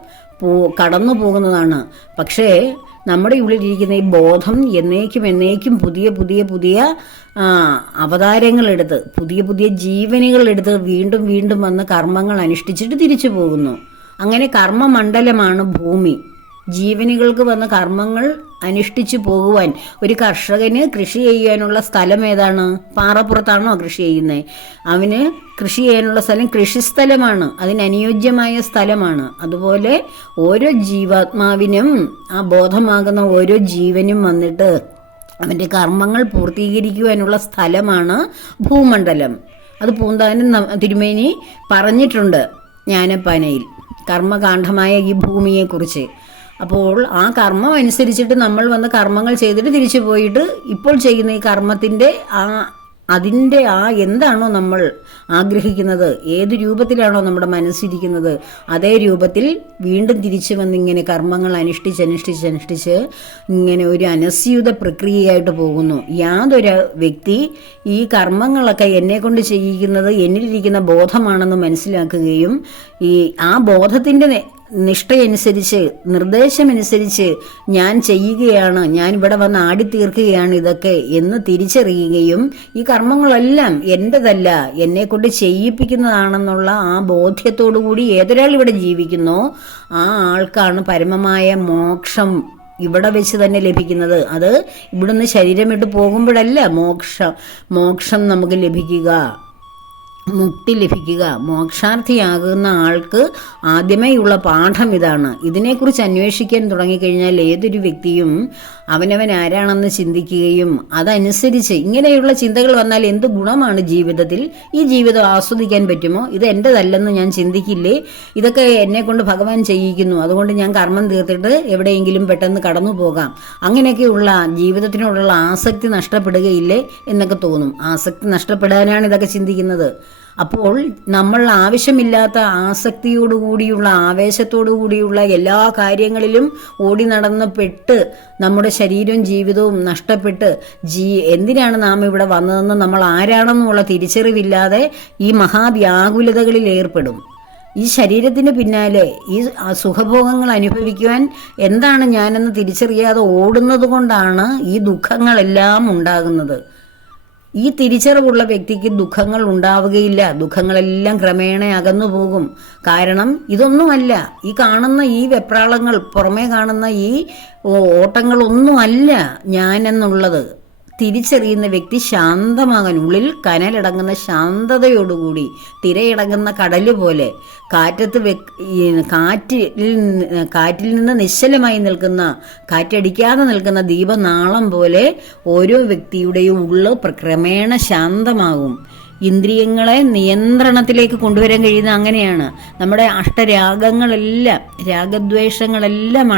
കടന്നു പോകുന്നതാണ്. പക്ഷേ നമ്മുടെ ഉള്ളിലിരിക്കുന്ന ഈ ബോധം എന്നേക്കും പുതിയ അവതാരങ്ങളെടുത്ത്, പുതിയ ജീവനുകളെടുത്ത് വീണ്ടും വന്ന് കർമ്മങ്ങൾ അനുഷ്ഠിച്ചിട്ട് തിരിച്ചു പോകുന്നു. അങ്ങനെ കർമ്മമണ്ഡലമാണ് ഭൂമി. ജീവനുകൾക്ക് വന്ന കർമ്മങ്ങൾ അനുഷ്ഠിച്ചു പോകുവാൻ ഒരു കർഷകന് കൃഷി ചെയ്യാനുള്ള സ്ഥലം ഏതാണ്? പാറപ്പുറത്താണോ കൃഷി ചെയ്യുന്നത്? അവന് കൃഷി ചെയ്യാനുള്ള സ്ഥലം കൃഷിസ്ഥലമാണ്, അതിനനുയോജ്യമായ സ്ഥലമാണ്. അതുപോലെ ഓരോ ജീവാത്മാവിനും, ആ ബോധമാകുന്ന ഓരോ ജീവനും വന്നിട്ട് അവൻ്റെ കർമ്മങ്ങൾ പൂർത്തീകരിക്കുവാനുള്ള സ്ഥലമാണ് ഭൂമണ്ഡലം. അത് പൂന്താനം തിരുമേനി പറഞ്ഞിട്ടുണ്ട് ജ്ഞാനപ്പാനയിൽ, കർമ്മകാന്ഡമായ ഈ ഭൂമിയെക്കുറിച്ച്. അപ്പോൾ ആ കർമ്മം അനുസരിച്ചിട്ട് നമ്മൾ വന്ന് കർമ്മങ്ങൾ ചെയ്തിട്ട് തിരിച്ചു പോയിട്ട് ഇപ്പോൾ ചെയ്യുന്ന ഈ കർമ്മത്തിൻ്റെ അതിൻ്റെ എന്താണോ നമ്മൾ ആഗ്രഹിക്കുന്നത്, ഏത് രൂപത്തിലാണോ നമ്മുടെ മനസ്സിരിക്കുന്നത്, അതേ രൂപത്തിൽ വീണ്ടും തിരിച്ചു വന്നിങ്ങനെ കർമ്മങ്ങൾ അനുഷ്ഠിച്ച് ഇങ്ങനെ ഒരു അനസ്യൂത പ്രക്രിയയായിട്ട് പോകുന്നു. യാതൊരു വ്യക്തി ഈ കർമ്മങ്ങളൊക്കെ എന്നെ കൊണ്ട് ചെയ്യിക്കുന്നത് എന്നിലിരിക്കുന്ന ബോധമാണെന്ന് മനസ്സിലാക്കുകയും ആ ബോധത്തിൻ്റെ നിഷ്ഠയനുസരിച്ച്, നിർദ്ദേശമനുസരിച്ച് ഞാൻ ചെയ്യുകയാണ്, ഞാൻ ഇവിടെ വന്ന് ആടിത്തീർക്കുകയാണ് ഇതൊക്കെ എന്ന് തിരിച്ചറിയുകയും ഈ കർമ്മങ്ങളെല്ലാം എൻ്റെതല്ല, എന്നെ കൊണ്ട് ചെയ്യിപ്പിക്കുന്നതാണെന്നുള്ള ആ ബോധ്യത്തോടുകൂടി ഏതൊരാൾ ഇവിടെ ജീവിക്കുന്നോ ആ ആൾക്കാണ് പരമമായ മോക്ഷം ഇവിടെ വെച്ച് തന്നെ ലഭിക്കുന്നത്. അത് ഇവിടുന്ന് ശരീരം വിട്ട് പോകുമ്പോഴല്ല മോക്ഷം നമുക്ക് ലഭിക്കുക, മുക്തി ലഭിക്കുക. മോക്ഷാർത്ഥിയാകുന്ന ആൾക്ക് ആദ്യമേയുള്ള പാഠം ഇതാണ്. ഇതിനെക്കുറിച്ച് അന്വേഷിക്കാൻ തുടങ്ങിക്കഴിഞ്ഞാൽ ഏതൊരു വ്യക്തിയും അവനവൻ ആരാണെന്ന് ചിന്തിക്കുകയും അതനുസരിച്ച് ഇങ്ങനെയുള്ള ചിന്തകൾ വന്നാൽ എന്ത് ഗുണമാണ് ജീവിതത്തിൽ, ഈ ജീവിതം ആസ്വദിക്കാൻ പറ്റുമോ, ഇത് എൻ്റെതല്ലെന്ന് ഞാൻ ചിന്തിക്കില്ലേ, ഇതൊക്കെ എന്നെ കൊണ്ട് ഭഗവാൻ ചെയ്യിക്കുന്നു, അതുകൊണ്ട് ഞാൻ കർമ്മം തീർത്തിട്ട് എവിടെയെങ്കിലും പെട്ടെന്ന് കടന്നു പോകാം, അങ്ങനെയൊക്കെയുള്ള ജീവിതത്തിനോടുള്ള ആസക്തി നഷ്ടപ്പെടുകയില്ലേ എന്നൊക്കെ തോന്നും. ആസക്തി നഷ്ടപ്പെടാനാണ് ഇതൊക്കെ ചിന്തിക്കുന്നത്. അപ്പോൾ നമ്മൾ ആവശ്യമില്ലാത്ത ആസക്തിയോടുകൂടിയുള്ള ആവേശത്തോടുകൂടിയുള്ള എല്ലാ കാര്യങ്ങളിലും ഓടി നടന്ന് പെട്ട് നമ്മുടെ ശരീരവും ജീവിതവും നഷ്ടപ്പെട്ട് എന്തിനാണ് നാം ഇവിടെ വന്നതെന്ന്, നമ്മൾ ആരാണെന്നുള്ള തിരിച്ചറിവില്ലാതെ ഈ മഹാവ്യാകുലതകളിൽ ഏർപ്പെടും. ഈ ശരീരത്തിന് പിന്നാലെ ഈ സുഖഭോഗങ്ങൾ അനുഭവിക്കുവാൻ എന്താണ് ഞാനെന്ന് തിരിച്ചറിയാതെ ഓടുന്നത് കൊണ്ടാണ് ഈ ദുഃഖങ്ങളെല്ലാം ഉണ്ടാകുന്നത്. ഈ തിരിച്ചറിവുള്ള വ്യക്തിക്ക് ദുഃഖങ്ങൾ ഉണ്ടാവുകയില്ല. ദുഃഖങ്ങളെല്ലാം ക്രമേണ അകന്നു പോകും. കാരണം ഇതൊന്നുമല്ല, ഈ കാണുന്ന ഈ വെപ്രാളങ്ങൾ, പുറമേ കാണുന്ന ഈ ഓട്ടങ്ങളൊന്നുമല്ല ഞാനെന്നുള്ളത് തിരിച്ചറിയുന്ന വ്യക്തി ശാന്തമാകാൻ, ഉള്ളിൽ കനലടങ്ങുന്ന ശാന്തതയോടുകൂടി തിരയടങ്ങുന്ന കടല് പോലെ കാറ്റിൽ നിന്ന് നിശ്ചലമായി നിൽക്കുന്ന, കാറ്റടിക്കാതെ നിൽക്കുന്ന ദീപനാളം പോലെ ഓരോ വ്യക്തിയുടെയും ഉള്ള് ക്രമേണ ശാന്തമാകും. ഇന്ദ്രിയങ്ങളെ നിയന്ത്രണത്തിലേക്ക് കൊണ്ടുവരാൻ കഴിയുന്ന അങ്ങനെയാണ്. നമ്മുടെ അഷ്ടരാഗങ്ങളെല്ലാം, രാഗദ്വേഷങ്ങളെല്ലാം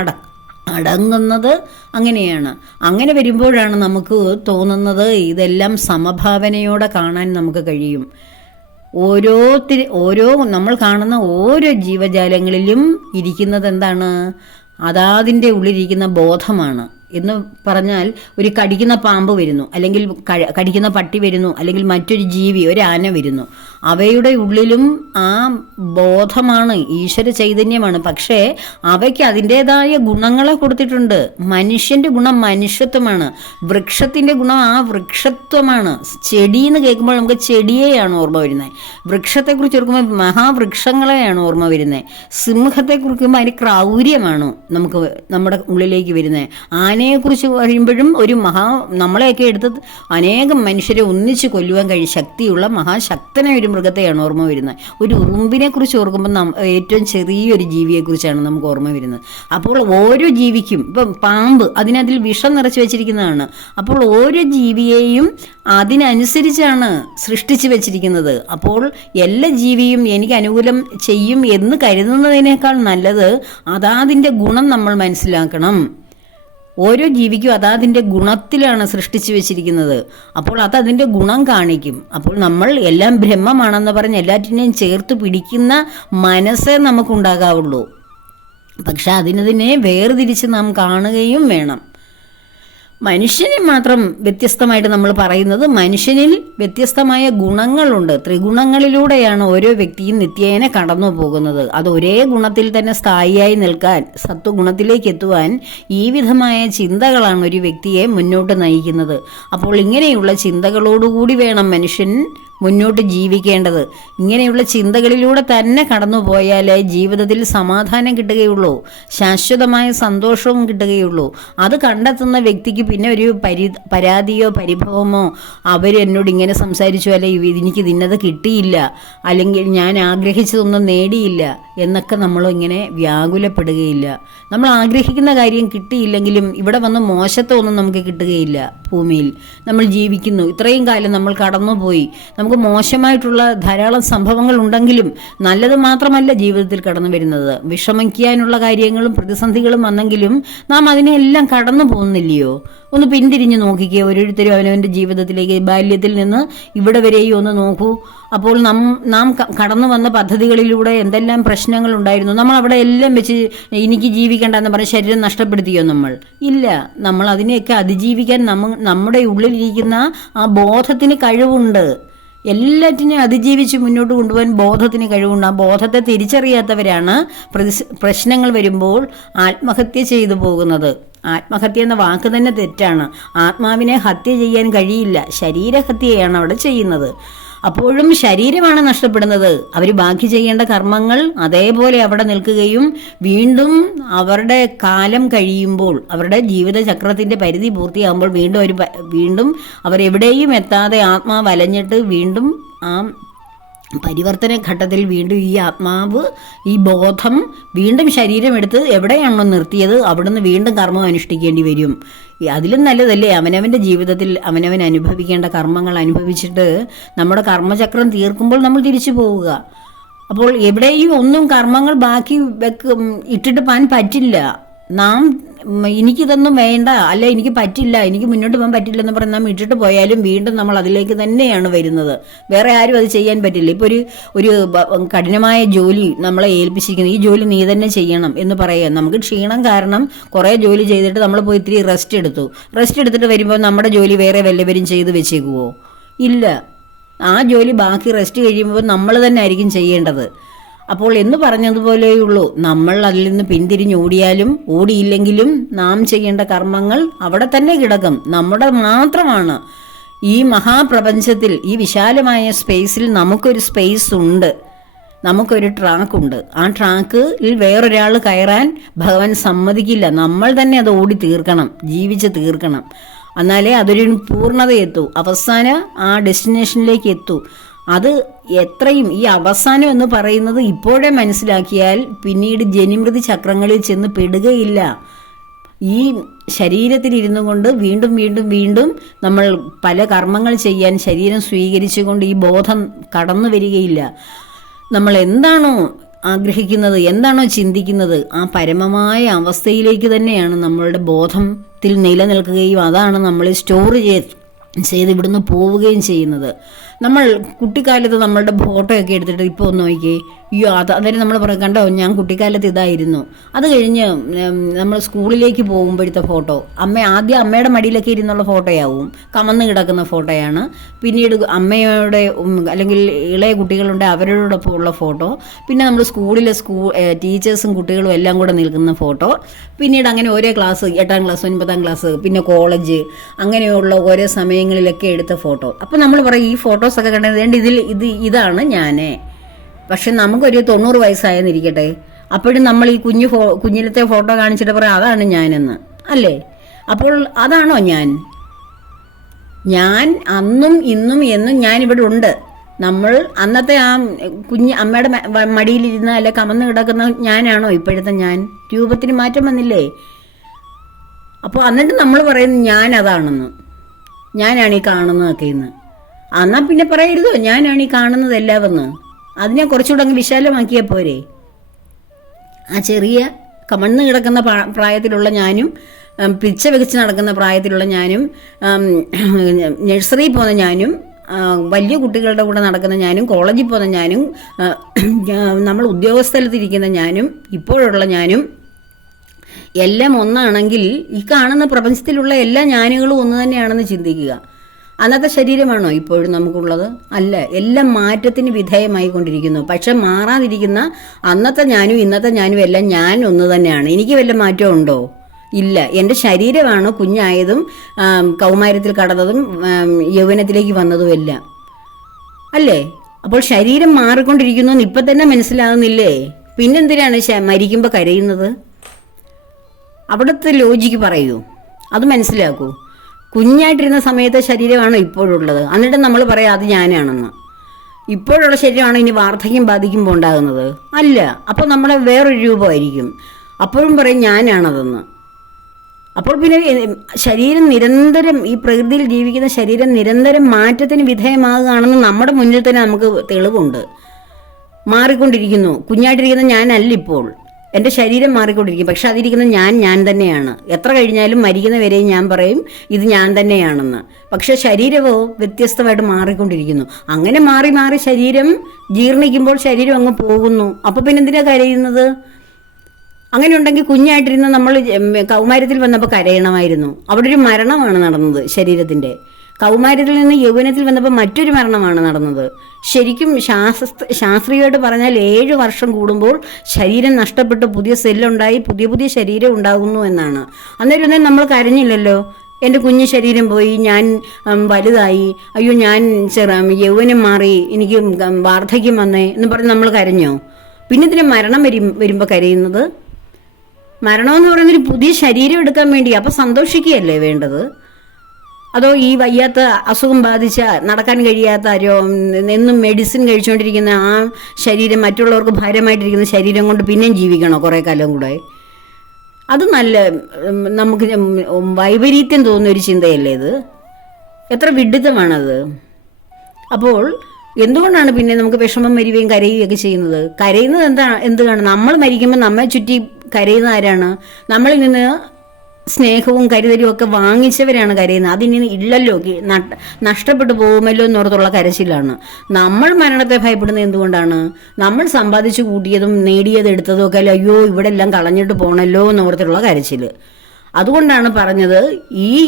അടങ്ങുന്നത് അങ്ങനെയാണ്. അങ്ങനെ വരുമ്പോഴാണ് നമുക്ക് തോന്നുന്നത് ഇതെല്ലാം സമഭാവനയോടെ കാണാൻ നമുക്ക് കഴിയും. ഓരോ നമ്മൾ കാണുന്ന ഓരോ ജീവജാലങ്ങളിലും ഇരിക്കുന്നത് എന്താണ്? അതാതിൻ്റെ ഉള്ളിലിരിക്കുന്ന ബോധമാണ്. എന്ന് പറഞ്ഞാൽ ഒരു കടിക്കുന്ന പാമ്പ് വരുന്നു, അല്ലെങ്കിൽ കടിക്കുന്ന പട്ടി വരുന്നു, അല്ലെങ്കിൽ മറ്റൊരു ജീവി, ഒരു ആന വരുന്നു, അവയുടെ ഉള്ളിലും ആ ബോധമാണ്, ഈശ്വര ചൈതന്യമാണ്. പക്ഷേ അവയ്ക്ക് അതിൻ്റെതായ ഗുണങ്ങളെ കൊടുത്തിട്ടുണ്ട്. മനുഷ്യൻ്റെ ഗുണം മനുഷ്യത്വമാണ്, വൃക്ഷത്തിൻ്റെ ഗുണം ആ വൃക്ഷത്വമാണ്. ചെടിയെന്ന് കേൾക്കുമ്പോൾ നമുക്ക് ചെടിയെയാണ് ഓർമ്മ വരുന്നത്, വൃക്ഷത്തെക്കുറിച്ച് ഓർക്കുമ്പോൾ മഹാവൃക്ഷങ്ങളെയാണ് ഓർമ്മ വരുന്നത്, സിംഹത്തെ കുറിക്കുമ്പോൾ അതിന് ക്രൗര്യമാണ് നമുക്ക് നമ്മുടെ ഉള്ളിലേക്ക് വരുന്നത്. ആനയെക്കുറിച്ച് പറയുമ്പോഴും ഒരു നമ്മളെയൊക്കെ എടുത്ത് അനേകം മനുഷ്യരെ ഒന്നിച്ച് കൊല്ലുവാൻ ശക്തിയുള്ള മഹാശക്തനായ ഒരു മൃഗത്തെയാണ് ഓർമ്മ വരുന്നത്. ഒരു ഉറുമ്പിനെ കുറിച്ച് ഓർക്കുമ്പോൾ ഏറ്റവും ചെറിയൊരു ജീവിയെക്കുറിച്ചാണ് നമുക്ക് ഓർമ്മ വരുന്നത്. അപ്പോൾ ഓരോ ജീവിക്കും, ഇപ്പം പാമ്പ് അതിനതിൽ വിഷം നിറച്ച് വെച്ചിരിക്കുന്നതാണ്. അപ്പോൾ ഓരോ ജീവിയെയും അതിനനുസരിച്ചാണ് സൃഷ്ടിച്ചു വെച്ചിരിക്കുന്നത്. അപ്പോൾ എല്ലാ ജീവിയും എനിക്ക് അനുകൂലം ചെയ്യും എന്ന് കരുതുന്നതിനേക്കാൾ നല്ലത് അതാതിൻ്റെ ഗുണം നമ്മൾ മനസ്സിലാക്കണം. ഓരോ ജീവിക്കും അതാതിൻ്റെ ഗുണത്തിലാണ് സൃഷ്ടിച്ചു വെച്ചിരിക്കുന്നത്. അപ്പോൾ അതതിൻ്റെ ഗുണം കാണിക്കും. അപ്പോൾ നമ്മൾ എല്ലാം ബ്രഹ്മമാണെന്ന് പറഞ്ഞ് എല്ലാറ്റിനെയും ചേർത്ത് പിടിക്കുന്ന മനസ്സേ നമുക്കുണ്ടാകാവുള്ളൂ. പക്ഷെ അതിനെ വേർതിരിച്ച് നാം കാണുകയും വേണം. മനുഷ്യനെ മാത്രം വ്യത്യസ്തമായിട്ട് നമ്മൾ പറയുന്നത്, മനുഷ്യനിൽ വ്യത്യസ്തമായ ഗുണങ്ങളുണ്ട്. ത്രിഗുണങ്ങളിലൂടെയാണ് ഓരോ വ്യക്തിയും നിത്യേന കടന്നു പോകുന്നത്. അത് ഒരേ ഗുണത്തിൽ തന്നെ സ്ഥായിയായി നിൽക്കാൻ, സത്വഗുണത്തിലേക്ക് എത്തുവാൻ ഈ വിധമായ ചിന്തകളാണ് ഒരു വ്യക്തിയെ മുന്നോട്ട് നയിക്കുന്നത്. അപ്പോൾ ഇങ്ങനെയുള്ള ചിന്തകളോടുകൂടി വേണം മനുഷ്യൻ മുന്നോട്ട് ജീവിക്കേണ്ടത്. ഇങ്ങനെയുള്ള ചിന്തകളിലൂടെ തന്നെ കടന്നു പോയാലേ ജീവിതത്തിൽ സമാധാനം കിട്ടുകയുള്ളൂ, ശാശ്വതമായ സന്തോഷവും കിട്ടുകയുള്ളൂ. അത് കണ്ടെത്തുന്ന വ്യക്തിക്ക് പിന്നെ ഒരു പരാതിയോ പരിഭവമോ, അവരെന്നോട് ഇങ്ങനെ സംസാരിച്ചു, അല്ലെങ്കിൽ എനിക്ക് ഇന്നത് കിട്ടിയില്ല, അല്ലെങ്കിൽ ഞാൻ ആഗ്രഹിച്ചതൊന്നും നേടിയില്ല എന്നൊക്കെ നമ്മൾ ഇങ്ങനെ വ്യാകുലപ്പെടുകയില്ല. നമ്മൾ ആഗ്രഹിക്കുന്ന കാര്യം കിട്ടിയില്ലെങ്കിലും ഇവിടെ വന്ന് മോശത്വമൊന്നും നമുക്ക് കിട്ടുകയില്ല. ഭൂമിയിൽ നമ്മൾ ജീവിക്കുന്നു, ഇത്രയും കാലം നമ്മൾ കടന്നുപോയി, നമുക്ക് മോശമായിട്ടുള്ള ധാരാളം സംഭവങ്ങൾ ഉണ്ടെങ്കിലും നല്ലത് മാത്രമല്ല ജീവിതത്തിൽ കടന്നു വരുന്നത്. വിഷമിക്കാനുള്ള കാര്യങ്ങളും പ്രതിസന്ധികളും വന്നെങ്കിലും നാം അതിനെല്ലാം കടന്നു പോകുന്നില്ലയോ? ഒന്ന് പിന്തിരിഞ്ഞ് നോക്കിക്കേ. ഓരോരുത്തരും അവനവൻ്റെ ജീവിതത്തിലേക്ക് ബാല്യത്തിൽ നിന്ന് ഇവിടെ വരെയും ഒന്ന് നോക്കൂ. അപ്പോൾ നാം കടന്നു വന്ന പദ്ധതികളിലൂടെ എന്തെല്ലാം പ്രശ്നങ്ങൾ ഉണ്ടായിരുന്നു. നമ്മൾ അവിടെ എല്ലാം വെച്ച് എനിക്ക് ജീവിക്കേണ്ട എന്ന് പറഞ്ഞ് ശരീരം നഷ്ടപ്പെടുത്തിയോ? നമ്മൾ ഇല്ല. നമ്മൾ അതിനെയൊക്കെ അതിജീവിക്കാൻ നമ്മുടെ ഉള്ളിലിരിക്കുന്ന ആ ബോധത്തിന് കഴിവുണ്ട്. എല്ലാറ്റിനെയും അതിജീവിച്ച് മുന്നോട്ട് കൊണ്ടുപോകാൻ ബോധത്തിന് കഴിവുണ്ട്. ആ ബോധത്തെ തിരിച്ചറിയാത്തവരാണ് പ്രശ്നങ്ങൾ വരുമ്പോൾ ആത്മഹത്യ ചെയ്തു പോകുന്നത്. ആത്മഹത്യ എന്ന വാക്ക് തന്നെ തെറ്റാണ്. ആത്മാവിനെ ഹത്യ ചെയ്യാൻ കഴിയില്ല, ശരീരഹത്യയാണ് അവിടെ ചെയ്യുന്നത്. അപ്പോഴും ശരീരമാണ് നഷ്ടപ്പെടുന്നത്. അവർ ബാക്കി ചെയ്യേണ്ട കർമ്മങ്ങൾ അതേപോലെ അവിടെ നിൽക്കുകയും വീണ്ടും അവരുടെ കാലം കഴിയുമ്പോൾ, അവരുടെ ജീവിതചക്രത്തിൻ്റെ പരിധി പൂർത്തിയാകുമ്പോൾ വീണ്ടും അവരെവിടെയും എത്താതെ ആത്മാവ് അലഞ്ഞിട്ട് വീണ്ടും ആ പരിവർത്തന ഘട്ടത്തിൽ വീണ്ടും ഈ ആത്മാവ്, ഈ ബോധം വീണ്ടും ശരീരമെടുത്ത് എവിടെയാണോ നിർത്തിയത് അവിടുന്ന് വീണ്ടും കർമ്മം അനുഷ്ഠിക്കേണ്ടി വരും. അതിലും നല്ലതല്ലേ അവനവൻ്റെ ജീവിതത്തിൽ അവനവൻ അനുഭവിക്കേണ്ട കർമ്മങ്ങൾ അനുഭവിച്ചിട്ട് നമ്മുടെ കർമ്മചക്രം തീർക്കുമ്പോൾ നമ്മൾ തിരിച്ചു പോവുക. അപ്പോൾ എവിടെയും ഒന്നും കർമ്മങ്ങൾ ബാക്കി ഇട്ടിട്ട് പോകാൻ പറ്റില്ല. നാം എനിക്കിതൊന്നും വേണ്ട, അല്ല എനിക്ക് പറ്റില്ല, എനിക്ക് മുന്നോട്ട് പോകാൻ പറ്റില്ലെന്ന് പറഞ്ഞ് നാം ഇട്ടിട്ട് പോയാലും വീണ്ടും നമ്മൾ അതിലേക്ക് തന്നെയാണ് വരുന്നത്. വേറെ ആരും അത് ചെയ്യാൻ പറ്റില്ല. ഇപ്പോൾ ഒരു കഠിനമായ ജോലി നമ്മളെ ഏൽപ്പിച്ചിരിക്കുന്നത്, ഈ ജോലി നീ തന്നെ ചെയ്യണം എന്ന് പറയാം. നമുക്ക് ക്ഷീണം കാരണം കുറേ ജോലി ചെയ്തിട്ട് നമ്മൾ പോയി ഇത്തിരി റെസ്റ്റ് എടുത്തിട്ട് വരുമ്പോൾ നമ്മുടെ ജോലി വേറെ വല്ലവരും ചെയ്ത് വെച്ചേക്കുവോ? ഇല്ല. ആ ജോലി ബാക്കി റെസ്റ്റ് കഴിയുമ്പോൾ നമ്മൾ തന്നെ ആയിരിക്കും ചെയ്യേണ്ടത്. അപ്പോൾ എന്ന് പറഞ്ഞതുപോലെയുള്ളൂ, നമ്മൾ അതിൽ നിന്ന് പിന്തിരിഞ്ഞോടിയാലും ഓടിയില്ലെങ്കിലും നാം ചെയ്യേണ്ട കർമ്മങ്ങൾ അവിടെ തന്നെ കിടക്കും. നമ്മുടെ മാത്രമാണ്. ഈ മഹാപ്രപഞ്ചത്തിൽ, ഈ വിശാലമായ സ്പേസിൽ നമുക്കൊരു സ്പേസ് ഉണ്ട്, നമുക്കൊരു ട്രാക്കുണ്ട്. ആ ട്രാക്കിൽ വേറൊരാൾ കയറാൻ ഭഗവാൻ സമ്മതിക്കില്ല. നമ്മൾ തന്നെ അത് ഓടി തീർക്കണം, ജീവിച്ച് തീർക്കണം. എന്നാലേ അതൊരു പൂർണ്ണതയെത്തൂ, അവസാനം ആ ഡെസ്റ്റിനേഷനിലേക്ക് എത്തൂ. അത് എത്രയും ഈ അവസാനം എന്ന് പറയുന്നത് ഇപ്പോഴേ മനസ്സിലാക്കിയാൽ പിന്നീട് ജനിമൃതി ചക്രങ്ങളിൽ ചെന്ന് പെടുകയില്ല. ഈ ശരീരത്തിലിരുന്നു കൊണ്ട് വീണ്ടും വീണ്ടും വീണ്ടും നമ്മൾ പല കർമ്മങ്ങൾ ചെയ്യാൻ ശരീരം സ്വീകരിച്ചുകൊണ്ട് ഈ ബോധം കടന്നു വരികയില്ല. നമ്മൾ എന്താണോ ആഗ്രഹിക്കുന്നത്, എന്താണോ ചിന്തിക്കുന്നത്, ആ പരമമായ അവസ്ഥയിലേക്ക് തന്നെയാണ് നമ്മളുടെ ബോധത്തിൽ നിലനിൽക്കുകയും അതാണ് നമ്മൾ സ്റ്റോർ ചെയ്ത് ഇവിടുന്ന് പോവുകയും ചെയ്യുന്നത്. നമ്മൾ കുട്ടിക്കാലത്ത് നമ്മളുടെ ഫോട്ടോയൊക്കെ എടുത്തിട്ട് ഇപ്പോൾ ഒന്ന് നോക്കിയേ, അയ്യോ അന്നേരം നമ്മൾ പറയും കണ്ടോ ഞാൻ കുട്ടിക്കാലത്ത് ഇതായിരുന്നു. അത് കഴിഞ്ഞ് നമ്മൾ സ്കൂളിലേക്ക് പോകുമ്പോഴത്തെ ഫോട്ടോ ആദ്യം അമ്മയുടെ മടിയിലൊക്കെ ഇരുന്നുള്ള ഫോട്ടോയാവും, കമന്ന് കിടക്കുന്ന ഫോട്ടോയാണ്. പിന്നീട് അമ്മയുടെ അല്ലെങ്കിൽ ഇളയ കുട്ടികളുണ്ട് അവരോടൊപ്പം ഉള്ള ഫോട്ടോ, പിന്നെ നമ്മൾ സ്കൂളിലെ ടീച്ചേഴ്സും കുട്ടികളും എല്ലാം കൂടെ നിൽക്കുന്ന ഫോട്ടോ, പിന്നീട് അങ്ങനെ ഓരോ ക്ലാസ് 8ാം ക്ലാസ് 9ാം ക്ലാസ് പിന്നെ കോളേജ് അങ്ങനെയുള്ള ഓരോ സമയങ്ങളിലൊക്കെ എടുത്ത ഫോട്ടോ. അപ്പോൾ നമ്മൾ പറയും ഈ ഫോട്ടോസൊക്കെ കണ്ടത് ഇതാണ് ഞാൻ. പക്ഷെ നമുക്കൊരു 90 വയസ്സായെന്നിരിക്കട്ടെ, അപ്പോഴും നമ്മൾ ഈ കുഞ്ഞിലത്തെ ഫോട്ടോ കാണിച്ചിട്ട് പറയാം അതാണ് ഞാനെന്ന്, അല്ലേ? അപ്പോൾ അതാണോ ഞാൻ അന്നും ഇന്നും എന്നും ഞാനിവിടെ ഉണ്ട്. നമ്മൾ അന്നത്തെ ആ അമ്മയുടെ മടിയിലിരുന്ന അല്ലെ കമന്ന് കിടക്കുന്ന ഞാനാണോ ഇപ്പോഴത്തെ ഞാൻ? രൂപത്തിന് മാറ്റം വന്നില്ലേ? അപ്പോൾ എന്നിട്ട് നമ്മൾ പറയുന്നത് ഞാൻ അതാണെന്ന്, ഞാനാണ് ഈ കാണുന്നതൊക്കെ ഇന്ന്. എന്നാൽ പിന്നെ പറയരുതോ ഞാനാണ് ഈ കാണുന്നത് എല്ലാമെന്ന്? അതിനെ കുറച്ചുകൂടെ അങ്ങ് വിശാലമാക്കിയാൽ പോരെ? ആ ചെറിയ കമണ്ണ് കിടക്കുന്ന പ്രായത്തിലുള്ള ഞാനും, പിച്ച വെച്ച് നടക്കുന്ന പ്രായത്തിലുള്ള ഞാനും, നഴ്സറി പോകുന്ന ഞാനും, വലിയ കുട്ടികളുടെ കൂടെ നടക്കുന്ന ഞാനും, കോളേജിൽ പോകുന്ന ഞാനും, നമ്മൾ ഉദ്യോഗസ്ഥലത്തിരിക്കുന്ന ഞാനും, ഇപ്പോഴുള്ള ഞാനും എല്ലാം ഒന്നാണെങ്കിൽ ഈ കാണുന്ന പ്രപഞ്ചത്തിലുള്ള എല്ലാ ഞാനുകളും ഒന്ന് തന്നെയാണെന്ന് ചിന്തിക്കുക. അന്നത്തെ ശരീരമാണോ ഇപ്പോഴും നമുക്കുള്ളത്? അല്ല, എല്ലാം മാറ്റത്തിന് വിധേയമായിക്കൊണ്ടിരിക്കുന്നു. പക്ഷെ മാറാതിരിക്കുന്ന അന്നത്തെ ഞാനും ഇന്നത്തെ ഞാനും എല്ലാം ഞാൻ ഒന്ന് തന്നെയാണ്. എനിക്ക് വല്ല മാറ്റവും ഉണ്ടോ? ഇല്ല. എൻ്റെ ശരീരമാണ് കുഞ്ഞായതും കൗമാരത്തിൽ കടന്നതും യൗവനത്തിലേക്ക് വന്നതുമെല്ലാം, അല്ലേ? അപ്പോൾ ശരീരം മാറിക്കൊണ്ടിരിക്കുന്നു എന്ന് ഇപ്പം തന്നെ മനസ്സിലാകുന്നില്ലേ? പിന്നെന്തിനാണ് മരിക്കുമ്പോൾ കരയുന്നത്? അവിടുത്തെ ലോജിക്ക് പറയൂ, അത് മനസ്സിലാക്കൂ. കുഞ്ഞായിട്ടിരുന്ന സമയത്തെ ശരീരമാണോ ഇപ്പോഴുള്ളത്? എന്നിട്ട് നമ്മൾ പറയാം അത് ഞാനാണെന്ന്. ഇപ്പോഴുള്ള ശരീരമാണോ ഇനി വാർദ്ധക്യം ബാധിക്കുമ്പോൾ ഉണ്ടാകുന്നത്? അല്ല. അപ്പോൾ നമ്മുടെ വേറൊരു രൂപമായിരിക്കും. അപ്പോഴും പറയും ഞാനാണതെന്ന്. അപ്പോൾ പിന്നെ ശരീരം നിരന്തരം, ഈ പ്രകൃതിയിൽ ജീവിക്കുന്ന ശരീരം നിരന്തരം മാറ്റത്തിന് വിധേയമാകുകയാണെന്ന് നമ്മുടെ മുന്നിൽ തന്നെ നമുക്ക് തെളിവുണ്ട്. മാറിക്കൊണ്ടിരിക്കുന്നു. കുഞ്ഞായിട്ടിരിക്കുന്ന ഞാനല്ല ഇപ്പോൾ, എൻ്റെ ശരീരം മാറിക്കൊണ്ടിരിക്കും. പക്ഷെ അതിരിക്കുന്ന ഞാൻ തന്നെയാണ്. എത്ര കഴിഞ്ഞാലും മരിക്കുന്നവരെയും ഞാൻ പറയും ഇത് ഞാൻ തന്നെയാണെന്ന്. പക്ഷെ ശരീരമോ വ്യത്യസ്തമായിട്ട് മാറിക്കൊണ്ടിരിക്കുന്നു. അങ്ങനെ മാറി മാറി ശരീരം ജീർണിക്കുമ്പോൾ ശരീരം അങ്ങ് പോകുന്നു. അപ്പോൾ പിന്നെ എന്തിനാ കരയുന്നത്? അങ്ങനെ ഉണ്ടെങ്കിൽ കുഞ്ഞായിട്ടിരുന്ന നമ്മൾ കൗമാരത്തിൽ വന്നപ്പോൾ കരയണമായിരുന്നു. അവിടെ ഒരു മരണമാണ് നടന്നത് ശരീരത്തിൻ്റെ. കൗമാരത്തിൽ നിന്ന് യൗവനത്തിൽ വന്നപ്പോൾ മറ്റൊരു മരണമാണ് നടന്നത്. ശരിക്കും ശാസ്ത്രീയമായിട്ട് പറഞ്ഞാൽ 7 വർഷം കൂടുമ്പോൾ ശരീരം നഷ്ടപ്പെട്ട് പുതിയ സെല്ലുണ്ടായി പുതിയ പുതിയ ശരീരം ഉണ്ടാകുന്നു എന്നാണ്. അന്നേരം നമ്മൾ കരഞ്ഞില്ലല്ലോ, എൻ്റെ കുഞ്ഞു ശരീരം പോയി, ഞാൻ വലുതായി, അയ്യോ ഞാൻ യൗവനം മാറി, എനിക്ക് വാർദ്ധക്യം വന്നേ എന്ന് പറഞ്ഞ് നമ്മൾ കരഞ്ഞോ? പിന്നെ ഇതിന് മരണം വരുമ്പോൾ കരയുന്നത്? മരണമെന്ന് പറയുന്നൊരു പുതിയ ശരീരം എടുക്കാൻ വേണ്ടി. അപ്പം സന്തോഷിക്കുകയല്ലേ വേണ്ടത്? അതോ ഈ വയ്യാത്ത അസുഖം ബാധിച്ച നടക്കാൻ കഴിയാത്ത എന്നും മെഡിസിൻ കഴിച്ചുകൊണ്ടിരിക്കുന്ന ആ ശരീരം, മറ്റുള്ളവർക്ക് ഭാരമായിട്ടിരിക്കുന്ന ശരീരം കൊണ്ട് പിന്നെയും ജീവിക്കണോ കുറേ കാലം കൂടെ? അത് നല്ല നമുക്ക് വൈപരീത്യം തോന്നുന്ന ഒരു ചിന്തയല്ലേ ഇത്? എത്ര വിഡിത്തമാണത്. അപ്പോൾ എന്തുകൊണ്ടാണ് പിന്നെ നമുക്ക് വിഷമം വരികയും കരയുകയൊക്കെ ചെയ്യുന്നത്? കരയുന്നത് എന്താണ്? നമ്മൾ മരിക്കുമ്പോൾ നമ്മെ ചുറ്റി കരയുന്ന ആരാണ്? നമ്മളിൽ നിന്ന് സ്നേഹവും കരുതലും ഒക്കെ വാങ്ങിച്ചവരാണ് കരയുന്നത്. അതിനി ഇല്ലല്ലോ, നഷ്ടപ്പെട്ടു പോകുമല്ലോ എന്നോർത്തുള്ള കരച്ചിലാണ്. നമ്മൾ മരണത്തെ ഭയപ്പെടുന്നത് എന്തുകൊണ്ടാണ്? നമ്മൾ സമ്പാദിച്ചു കൂട്ടിയതും നേടിയതെടുത്തതും ഒക്കെ അയ്യോ ഇവിടെ എല്ലാം കളഞ്ഞിട്ട് പോകണല്ലോ എന്നോർത്തുള്ള കരച്ചിൽ. അതുകൊണ്ടാണ് പറഞ്ഞത്,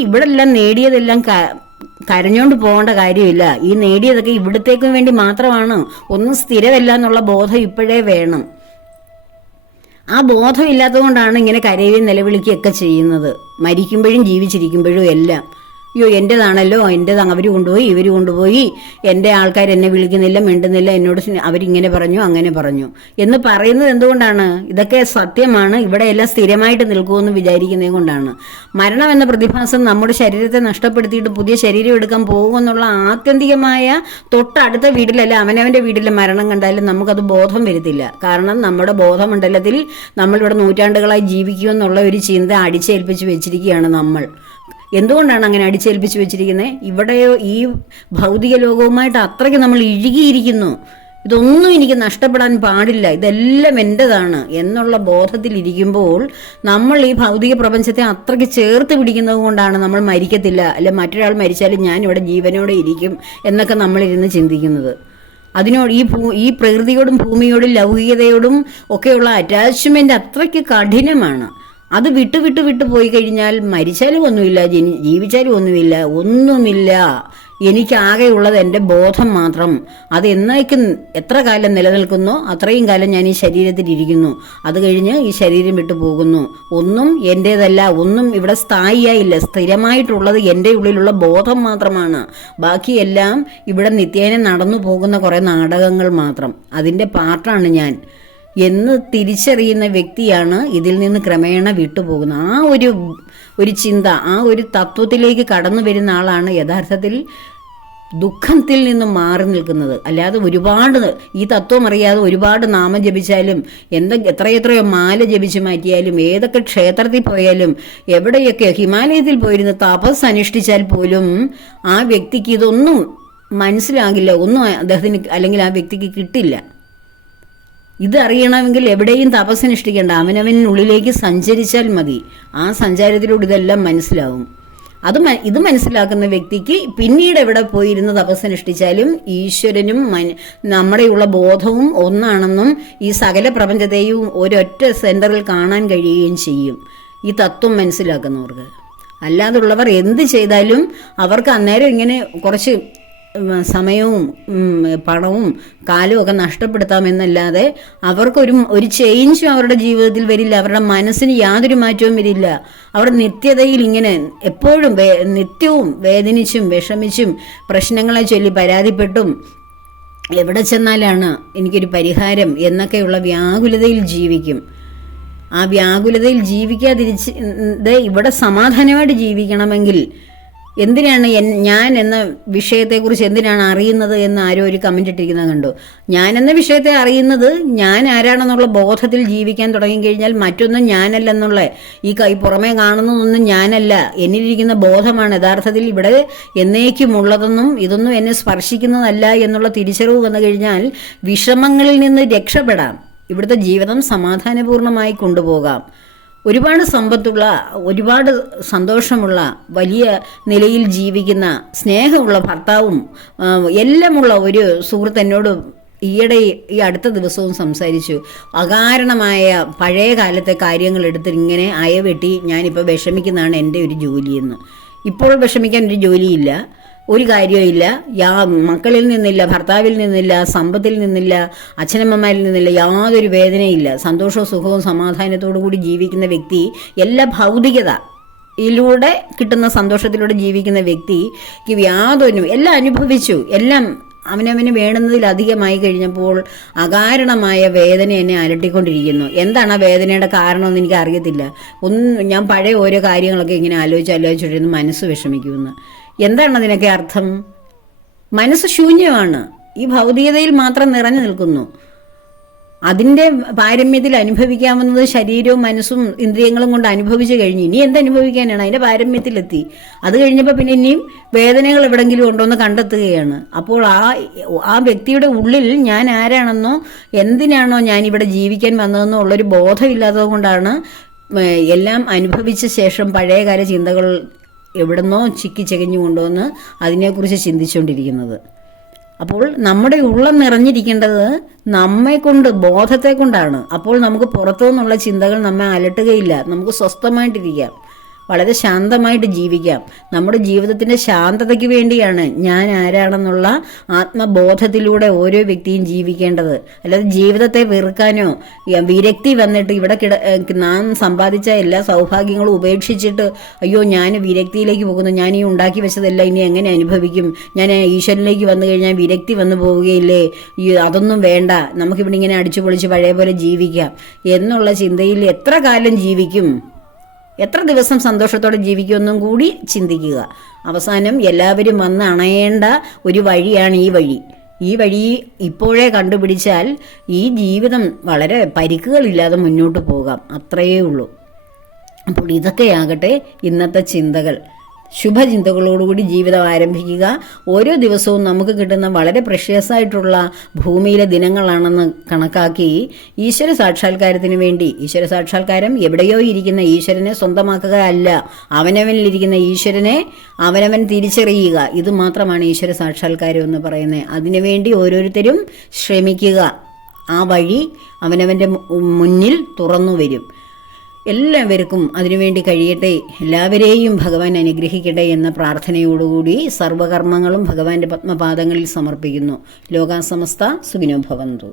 ഇവിടെ എല്ലാം നേടിയതെല്ലാം കരഞ്ഞോണ്ട് പോകേണ്ട കാര്യമില്ല. ഈ നേടിയതൊക്കെ ഇവിടത്തേക്കും വേണ്ടി മാത്രമാണ്. ഒന്നും സ്ഥിരമല്ല എന്നുള്ള ബോധം ഇപ്പോഴേ വേണം. ആ ബോധമില്ലാത്തതുകൊണ്ടാണ് ഇങ്ങനെ കരയുകയും നിലവിളിക്കുകയൊക്കെ ചെയ്യുന്നത്, മരിക്കുമ്പോഴും ജീവിച്ചിരിക്കുമ്പോഴും എല്ലാം. അയ്യോ എൻ്റെതാണല്ലോ, അവർ കൊണ്ടുപോയി, ഇവർ കൊണ്ടുപോയി, എൻ്റെ ആൾക്കാർ എന്നെ വിളിക്കുന്നില്ല, മിണ്ടുന്നില്ല, എന്നോട് അവരിങ്ങനെ പറഞ്ഞു അങ്ങനെ പറഞ്ഞു എന്ന് പറയുന്നത് എന്തുകൊണ്ടാണ്? ഇതൊക്കെ സത്യമാണ്, ഇവിടെ എല്ലാം സ്ഥിരമായിട്ട് നിൽക്കുമെന്ന് വിചാരിക്കുന്നത് കൊണ്ടാണ്. മരണം എന്ന പ്രതിഭാസം നമ്മുടെ ശരീരത്തെ നഷ്ടപ്പെടുത്തിയിട്ട് പുതിയ ശരീരം എടുക്കാൻ പോകുമെന്നുള്ള ആത്യന്തികമായ തൊട്ടടുത്ത വീട്ടിലല്ല അവനവൻ്റെ വീട്ടിലെ മരണം കണ്ടാലും നമുക്കത് ബോധം വരുത്തില്ല. കാരണം നമ്മുടെ ബോധമണ്ഡലത്തിൽ നമ്മളിവിടെ നൂറ്റാണ്ടുകളായി ജീവിക്കുമെന്നുള്ള ഒരു ചിന്ത അടിച്ചേൽപ്പിച്ച് വെച്ചിരിക്കുകയാണ് നമ്മൾ. എന്തുകൊണ്ടാണ് അങ്ങനെ അടിച്ചേൽപ്പിച്ച് വെച്ചിരിക്കുന്നത്? ഇവിടെയോ ഈ ഭൗതിക ലോകവുമായിട്ട് അത്രയ്ക്ക് നമ്മൾ ഇഴുകിയിരിക്കുന്നു. ഇതൊന്നും എനിക്ക് നഷ്ടപ്പെടാൻ പാടില്ല, ഇതെല്ലാം എൻ്റെതാണ് എന്നുള്ള ബോധത്തിലിരിക്കുമ്പോൾ നമ്മൾ ഈ ഭൗതിക പ്രപഞ്ചത്തെ അത്രയ്ക്ക് ചേർത്ത് പിടിക്കുന്നത് കൊണ്ടാണ് നമ്മൾ മരിക്കത്തില്ല, അല്ലെ മറ്റൊരാൾ മരിച്ചാലും ഞാൻ ഇവിടെ ജീവനോടെ ഇരിക്കും എന്നൊക്കെ നമ്മളിരുന്ന് ചിന്തിക്കുന്നത്. അതിനോട് ഈ പ്രകൃതിയോടും ഭൂമിയോടും ലൗകികതയോടും ഒക്കെയുള്ള അറ്റാച്ച്മെൻ്റ് അത്രയ്ക്ക് കഠിനമാണ്. അത് വിട്ടു പോയി കഴിഞ്ഞാൽ മരിച്ചാലും ഒന്നുമില്ല, ജീവിച്ചാലും ഒന്നുമില്ല. എനിക്കാകെയുള്ളത് എൻ്റെ ബോധം മാത്രം. അത് എന്നേക്കും എത്ര കാലം നിലനിൽക്കുന്നോ അത്രയും കാലം ഞാൻ ഈ ശരീരത്തിലിരിക്കുന്നു. അത് കഴിഞ്ഞ് ഈ ശരീരം വിട്ടു പോകുന്നു. ഒന്നും എൻ്റേതല്ല, ഒന്നും ഇവിടെ സ്ഥായിയായില്ല. സ്ഥിരമായിട്ടുള്ളത് എൻ്റെ ഉള്ളിലുള്ള ബോധം മാത്രമാണ്. ബാക്കിയെല്ലാം ഇവിടെ നിത്യേന നടന്നു പോകുന്ന കുറേ നാടകങ്ങൾ മാത്രം. അതിൻ്റെ പാർട്ടാണ് ഞാൻ എന്ന് തിരിച്ചറിയുന്ന വ്യക്തിയാണ് ഇതിൽ നിന്ന് ക്രമേണ വിട്ടുപോകുന്നത്. ആ ഒരു ചിന്ത, ആ ഒരു തത്വത്തിലേക്ക് കടന്നു വരുന്ന ആളാണ് യഥാർത്ഥത്തിൽ ദുഃഖത്തിൽ നിന്നും മാറി നിൽക്കുന്നത്. അല്ലാതെ ഒരുപാട് ഈ തത്വം അറിയാതെ ഒരുപാട് നാമം ജപിച്ചാലും എത്രയെത്രയോ മാല ജപിച്ച് മാറ്റിയാലും ഏതൊക്കെ ക്ഷേത്രത്തിൽ പോയാലും എവിടെയൊക്കെ ഹിമാലയത്തിൽ പോയിരുന്ന് തപസ് അനുഷ്ഠിച്ചാൽ പോലും ആ വ്യക്തിക്ക് ഇതൊന്നും മനസ്സിലാകില്ല, ഒന്നും അദ്ദേഹത്തിന് അല്ലെങ്കിൽ ആ വ്യക്തിക്ക് കിട്ടില്ല. ഇതറിയണമെങ്കിൽ എവിടെയും തപസ്സനുഷ്ഠിക്കേണ്ട, അവനവനുള്ളിലേക്ക് സഞ്ചരിച്ചാൽ മതി. ആ സഞ്ചാരത്തിലൂടെ ഇതെല്ലാം മനസ്സിലാവും. ഇത് മനസ്സിലാക്കുന്ന വ്യക്തിക്ക് പിന്നീട് എവിടെ പോയിരുന്ന് തപസ്സനുഷ്ഠിച്ചാലും ഈശ്വരനും നമ്മുടെയുള്ള ബോധവും ഒന്നാണെന്നും ഈ സകല പ്രപഞ്ചത്തെയും ഒരൊറ്റ സെന്ററിൽ കാണാൻ കഴിയുകയും ചെയ്യും, ഈ തത്വം മനസ്സിലാക്കുന്നവർക്ക്. അല്ലാതുള്ളവർ എന്ത് ചെയ്താലും അവർക്ക് അന്നേരം ഇങ്ങനെ കുറച്ച് സമയവും പണവും കാലവും ഒക്കെ നഷ്ടപ്പെടുത്താമെന്നല്ലാതെ അവർക്കൊരു ചേഞ്ചും അവരുടെ ജീവിതത്തിൽ വരില്ല. അവരുടെ മനസ്സിന് യാതൊരു മാറ്റവും വരില്ല. അവർ നിത്യതയിൽ ഇങ്ങനെ എപ്പോഴും നിത്യവും വേദനിച്ചും വിഷമിച്ചും പ്രശ്നങ്ങളെ ചൊല്ലി പരാതിപ്പെട്ടും എവിടെ ചെന്നാലാണ് എനിക്കൊരു പരിഹാരം എന്നൊക്കെയുള്ള വ്യാകുലതയിൽ ജീവിക്കും. ആ വ്യാകുലതയിൽ ജീവിക്കാതിരിച്ച് ഇവിടെ സമാധാനമായിട്ട് ജീവിക്കണമെങ്കിൽ എന്തിനാണ് ഞാൻ എന്ന വിഷയത്തെക്കുറിച്ച് എന്തിനാണ് അറിയുന്നത് എന്ന് ആരോ ഒരു കമൻ്റ് ഇട്ടിരിക്കുന്നത് കണ്ടോ? ഞാൻ എന്ന വിഷയത്തെ അറിയുന്നത് ഞാൻ ആരാണെന്നുള്ള ബോധത്തിൽ ജീവിക്കാൻ തുടങ്ങിക്കഴിഞ്ഞാൽ മറ്റൊന്നും ഞാനല്ലെന്നുള്ള ഈ പുറമേ കാണുന്നതൊന്നും ഞാനല്ല, എന്നിലിരിക്കുന്ന ബോധമാണ് യഥാർത്ഥത്തിൽ ഇവിടെ എന്നേക്കുമുള്ളതെന്നും ഇതൊന്നും എന്നെ സ്പർശിക്കുന്നതല്ല എന്നുള്ള തിരിച്ചറിവ് വന്നു കഴിഞ്ഞാൽ വിഷമങ്ങളിൽ നിന്ന് രക്ഷപ്പെടാം. ഇവിടുത്തെ ജീവിതം സമാധാനപൂർണ്ണമായി കൊണ്ടുപോകാം. ഒരുപാട് സമ്പത്തുള്ള, ഒരുപാട് സന്തോഷമുള്ള, വലിയ നിലയിൽ ജീവിക്കുന്ന, സ്നേഹമുള്ള ഭർത്താവും എല്ലാമുള്ള ഒരു സുഹൃത്ത് എന്നോട് ഈയിടെ ഈ അടുത്ത ദിവസവും സംസാരിച്ചു. അകാരണമായ പഴയ കാലത്തെ കാര്യങ്ങൾ എടുത്ത് ഇങ്ങനെ അയവെട്ടി ഞാനിപ്പോൾ വിഷമിക്കുന്നതാണ് എൻ്റെ ഒരു ജോലിയെന്ന്. ഇപ്പോൾ വിഷമിക്കാൻ ഒരു ജോലിയില്ല, ഒരു കാര്യമില്ല, മക്കളിൽ നിന്നില്ല, ഭർത്താവിൽ നിന്നില്ല, സമ്പത്തിൽ നിന്നില്ല, അച്ഛനമ്മമാരിൽ നിന്നില്ല, യാതൊരു വേദനയില്ല. സന്തോഷവും സുഖവും സമാധാനത്തോടു കൂടി ജീവിക്കുന്ന വ്യക്തി, എല്ലാ ഭൗതികതയിലൂടെ കിട്ടുന്ന സന്തോഷത്തിലൂടെ ജീവിക്കുന്ന വ്യക്തിക്ക് യാതൊരു എല്ലാം അനുഭവിച്ചു, എല്ലാം അവനവന് വേണ്ടുന്നതിലധികമായി കഴിഞ്ഞപ്പോൾ അകാരണമായ വേദന എന്നെ അലട്ടിക്കൊണ്ടിരിക്കുന്നു. എന്താണ് ആ വേദനയുടെ കാരണമെന്ന് എനിക്ക് അറിയത്തില്ല. ഞാൻ പഴയ ഓരോ കാര്യങ്ങളൊക്കെ ഇങ്ങനെ ആലോചിച്ചിരുന്നു മനസ്സ് വിഷമിക്കുമെന്ന്. എന്താണ് അതിനൊക്കെ അർത്ഥം? മനസ്സ് ശൂന്യമാണ്, ഈ ഭൗതികതയിൽ മാത്രം നിറഞ്ഞു നിൽക്കുന്നു. അതിൻ്റെ പാരമ്യത്തിൽ അനുഭവിക്കാവുന്നത് ശരീരവും മനസ്സും ഇന്ദ്രിയങ്ങളും കൊണ്ട് അനുഭവിച്ചു കഴിഞ്ഞു. ഇനി എന്തനുഭവിക്കാനാണ്? അതിൻ്റെ പാരമ്യത്തിലെത്തി. അത് കഴിഞ്ഞപ്പോൾ പിന്നെ ഇനിയും വേദനകൾ എവിടെങ്കിലും ഉണ്ടോ എന്ന് കണ്ടെത്തുകയാണ്. അപ്പോൾ ആ വ്യക്തിയുടെ ഉള്ളിൽ ഞാൻ ആരാണെന്നോ എന്തിനാണോ ഞാനിവിടെ ജീവിക്കാൻ വന്നതെന്നോ ഉള്ളൊരു ബോധമില്ലാത്തത് കൊണ്ടാണ് എല്ലാം അനുഭവിച്ച ശേഷം പഴയകാല ചിന്തകൾ എവിടുന്നോ ചിക്കിച്ചകഞ്ഞു കൊണ്ടുവന്ന് അതിനെക്കുറിച്ച് ചിന്തിച്ചുകൊണ്ടിരിക്കുന്നത്. അപ്പോൾ നമ്മുടെ ഉള്ളം നിറഞ്ഞിരിക്കേണ്ടത് നമ്മെ കൊണ്ട്, ബോധത്തെ കൊണ്ടാണ്. അപ്പോൾ നമുക്ക് പുറത്തു നിന്നുള്ള ചിന്തകൾ നമ്മെ അലട്ടുകയില്ല. നമുക്ക് സ്വസ്ഥമായിട്ടിരിക്കാം, വളരെ ശാന്തമായിട്ട് ജീവിക്കാം. നമ്മുടെ ജീവിതത്തിൻ്റെ ശാന്തതയ്ക്ക് വേണ്ടിയാണ് ഞാൻ ആരാണെന്നുള്ള ആത്മബോധത്തിലൂടെ ഓരോ വ്യക്തിയും ജീവിക്കേണ്ടത്. അല്ലാതെ ജീവിതത്തെ വെറുക്കാനോ വിരക്തി വന്നിട്ട് ഇവിടെ നാം സമ്പാദിച്ച എല്ലാ സൗഭാഗ്യങ്ങളും ഉപേക്ഷിച്ചിട്ട് അയ്യോ ഞാൻ വിരക്തിയിലേക്ക് പോകുന്നു, ഞാൻ ഈ ഉണ്ടാക്കി വെച്ചതെല്ലാം ഇനി എങ്ങനെ അനുഭവിക്കും, ഞാൻ ഈശ്വരനിലേക്ക് വന്നു കഴിഞ്ഞാൽ വിരക്തി വന്നു പോവുകയില്ലേ, അതൊന്നും വേണ്ട, നമുക്കിവിടെ ഇങ്ങനെ അടിച്ചു പൊളിച്ച് പഴയ പോലെ ജീവിക്കാം എന്നുള്ള ചിന്തയിൽ എത്ര കാലം ജീവിക്കും, എത്ര ദിവസം സന്തോഷത്തോടെ ജീവിക്കുമെന്നും കൂടി ചിന്തിക്കുക. അവസാനം എല്ലാവരും വന്ന് അണയേണ്ട ഒരു വഴിയാണ് ഈ വഴി ഇപ്പോഴേ കണ്ടുപിടിച്ചാൽ ഈ ജീവിതം വളരെ പരിക്കുകളില്ലാതെ മുന്നോട്ട് പോകാം. അത്രയേ ഉള്ളൂ. അപ്പോൾ ഇതൊക്കെയാകട്ടെ ഇന്നത്തെ ചിന്തകൾ. ശുഭചിന്തകളോടുകൂടി ജീവിതം ആരംഭിക്കുക. ഓരോ ദിവസവും നമുക്ക് കിട്ടുന്ന വളരെ പ്രഷ്യസായിട്ടുള്ള ഭൂമിയിലെ ദിനങ്ങളാണെന്ന് കണക്കാക്കി ഈശ്വര സാക്ഷാത്കാരത്തിന് വേണ്ടി, ഈശ്വര സാക്ഷാത്കാരം എവിടെയോ ഇരിക്കുന്ന ഈശ്വരനെ സ്വന്തമാക്കുക അല്ല, അവനവനിലിരിക്കുന്ന ഈശ്വരനെ അവനവൻ തിരിച്ചറിയുക. ഇത് മാത്രമാണ് ഈശ്വര സാക്ഷാത്കാരം എന്ന് പറയുന്നത്. അതിനുവേണ്ടി ഓരോരുത്തരും ശ്രമിക്കുക. ആ വഴി അവനവൻ്റെ മുന്നിൽ തുറന്നു വരും. എല്ലാവർക്കും അതിനുവേണ്ടി കഴിയട്ടെ, എല്ലാവരെയും ഭഗവാൻ അനുഗ്രഹിക്കട്ടെ എന്ന പ്രാർത്ഥനയോടുകൂടി സർവകർമ്മങ്ങളും ഭഗവാന്റെ പത്മപാദങ്ങളിൽ സമർപ്പിക്കുന്നു. ലോകാ സമസ്ത സുഖിനോ ഭവന്തു.